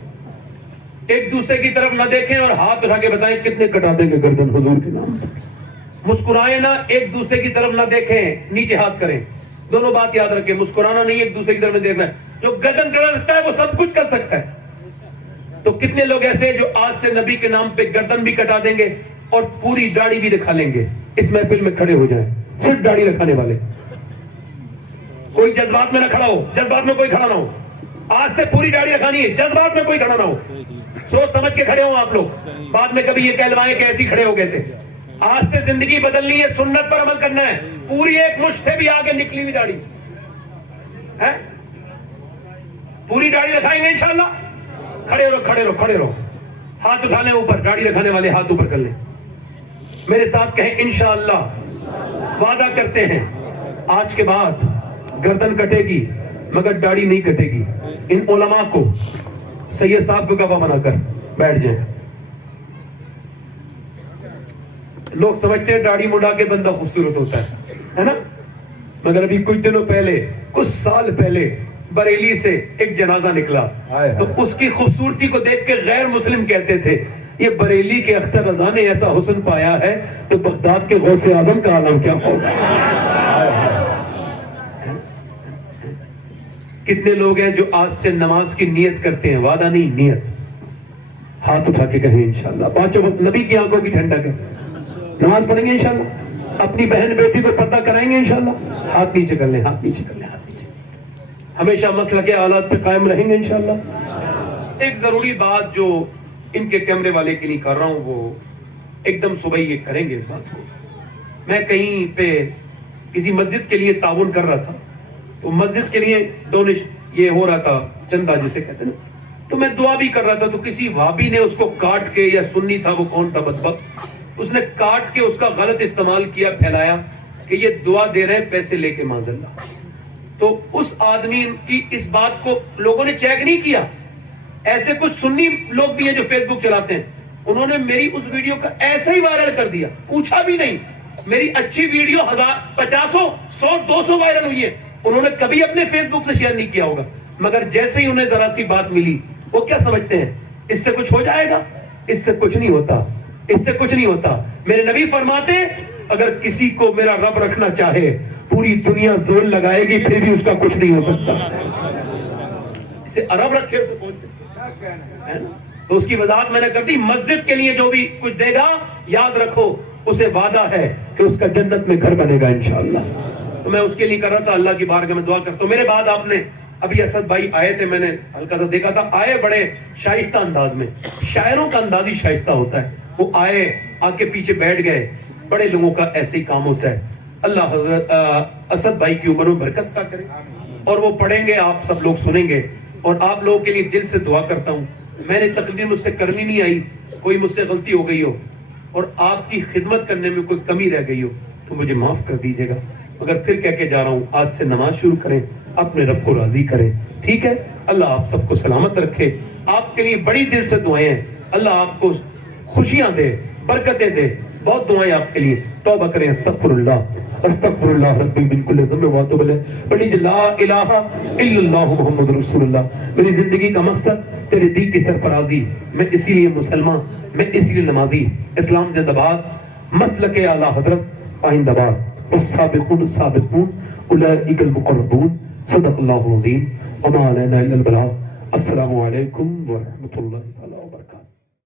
ایک دوسرے کی طرف نہ دیکھیں اور ہاتھ اٹھا کے بتائیں کتنے کٹا دیں گے گردن حضور کے نام پر. مسکرائیں نہ, ایک دوسرے کی طرف نہ دیکھیں, نیچے ہاتھ کریں. دونوں بات یاد رکھیں, مسکرانا نہیں, ایک دوسرے کی طرف دیکھنا ہے. جو گردن کڑا سکتا ہے وہ سب کچھ کر سکتا ہے. تو کتنے لوگ ایسے ہیں جو آج سے نبی کے نام پہ گردن بھی کٹا دیں گے اور پوری داڑھی بھی دکھا لیں گے. اس محفل میں کھڑے ہو جائیں, صرف داڑھی رکھانے والے. کوئی جذبات میں نہ کھڑا ہو, جذبات میں کوئی کھڑا نہ ہو. آج سے پوری داڑھی رکھانی ہے, جذبات میں کوئی کھڑا نہ ہو. سوچ سمجھ کے کھڑے ہوں آپ لوگ, بعد میں کبھی یہ کہلوائیں کہ ایسی کھڑے ہو گئے تھے. آج سے زندگی بدلنی ہے, سنت پر عمل کرنا ہے. پوری ایک مشت سے بھی آگے نکلی ہوئی داڑھی ہے, پوری داڑھی رکھائیں گے انشاءاللہ. کھڑے رہو, کھڑے رہو, کھڑے رہو, ہاتھ اٹھانے اوپر, داڑھی رکھانے والے ہاتھ اوپر کر لیں. میرے ساتھ کہیں انشاءاللہ. وعدہ کرتے ہیں آج کے بعد گردن کٹے گی مگر داڑھی نہیں کٹے گی. ان علماء کو سید صاحب کو گواہ بنا کر بیٹھ جائیں. لوگ سمجھتے ہیں داڑھی مڈا کے بندہ خوبصورت ہوتا ہے نا, مگر ابھی کچھ دنوں پہلے, کچھ سال پہلے بریلی سے ایک جنازہ نکلا تو اس کی خوبصورتی کو دیکھ کے غیر مسلم کہتے تھے یہ بریلی کے اختر رضا نے ایسا حسن پایا ہے تو بغداد کے غوث اعظم کا عالم کیا ہوگا. کتنے لوگ ہیں جو آج سے نماز کی نیت کرتے ہیں, وعدہ نہیں نیت. ہاتھ اٹھا کے کہیں انشاءاللہ. پانچوں وقت نبی کی آنکھوں کی ٹھنڈک ہے, نماز پڑھیں گے انشاءاللہ, اپنی بہن بیٹی کو پردہ کرائیں گے انشاءاللہ. ہاتھ نیچے کر لیں, ہاتھ نیچے کر لیں, ہاتھ نیچے. ہمیشہ مسئلہ کے حالات پہ قائم رہیں گے انشاءاللہ. ایک ضروری بات جو ان کے کیمرے والے کے لیے کر رہا ہوں وہ ایک دم صبح یہ کریں گے اس بات کو. میں کہیں پہ کسی مسجد کے لیے تعاون کر رہا تھا تو مسجد کے لیے ڈونیش یہ ہو رہا تھا, چندہ جسے کہتے ہیں نا, تو میں دعا بھی کر رہا تھا تو کسی وہابی نے اس کو کاٹ کے, یا سنی تھا وہ کون تھا بدبخت, اس نے کاٹ کے اس کا غلط استعمال کیا, پھیلایا کہ یہ دعا دے رہے ہیں پیسے لے کے معاذ اللہ. تو اس آدمی کی اس بات کو لوگوں نے چیک نہیں کیا, ایسے کچھ سنی لوگ بھی ہیں جو فیس بک چلاتے ہیں، انہوں نے میری اس ویڈیو کا ایسا ہی وائرل کر دیا، پوچھا بھی نہیں. میری اچھی ویڈیو 50 100 200 وائرل ہوئی ہے، انہوں نے کبھی اپنے فیس بک سے شیئر نہیں کیا ہوگا، مگر جیسے ہی انہیں ذرا سی بات ملی وہ کیا سمجھتے ہیں اس سے کچھ ہو جائے گا. اس سے کچھ نہیں ہوتا، اس سے کچھ نہیں ہوتا. میرے نبی فرماتے اگر کسی کو میرا رب رکھنا چاہے پوری دنیا زور لگائے گی پھر بھی اس کا کچھ نہیں ہو سکتا. اسے عرب رکھے اسے پہنچ ہے نا. تو اس کی وضاحت میں نے کر دی. مسجد کے لیے جو بھی کچھ دے گا یاد رکھو اسے وعدہ ہے کہ اس کا جنت میں گھر بنے گا انشاءاللہ. تو میں اس کے لیے کر رہا تھا، اللہ کی بارگاہ میں دعا کرتا ہوں. میرے بعد آپ نے ابھی اسد بھائی آئے تھے، میں نے ہلکا سا دیکھا تھا، آئے بڑے شائستہ انداز میں. شاعروں کا انداز ہی شائستہ ہوتا ہے. وہ آئے آ کے پیچھے بیٹھ گئے. بڑے لوگوں کا ایسے ہی کام ہوتا ہے. اللہ حضرت اسد بھائی کی عمر میں برکت عطا کرے، اور وہ پڑھیں گے آپ سب لوگ سنیں گے. اور آپ لوگوں کے لیے دل سے دعا کرتا ہوں. میں نے تقریر مجھ سے کرنی نہیں آئی، کوئی مجھ سے غلطی ہو گئی ہو اور آپ کی خدمت کرنے میں کوئی کمی رہ گئی ہو تو مجھے معاف کر دیجیے گا. مگر پھر کہہ کے جا رہا ہوں آج سے نماز شروع کریں، اپنے رب کو راضی کریں. ٹھیک ہے؟ اللہ آپ سب کو سلامت رکھے. آپ کے لیے بڑی دل سے دعائیں ہیں. اللہ آپ کو خوشیاں دے، برکتیں دے. بہت دعائیں آپ کے لیے. توبہ کریں. استغفر اللہ ربی من کل ذنب واتوب الیہ. پڑھی لا الہ الا اللہ محمد رسول اللہ. میری زندگی کا مقصد تیرے دین کی سرفرازی. میں اسی لیے مسلمان، میں اسی لیے نمازی. اسلام زندہ باد، مسلک اعلی حضرت آئندہ باد. والسابقون السابقون اولئک المقربون. صدق اللہ العظیم وما علینا الا البلاغ. السلام علیکم ورحمۃ اللہ تعالی.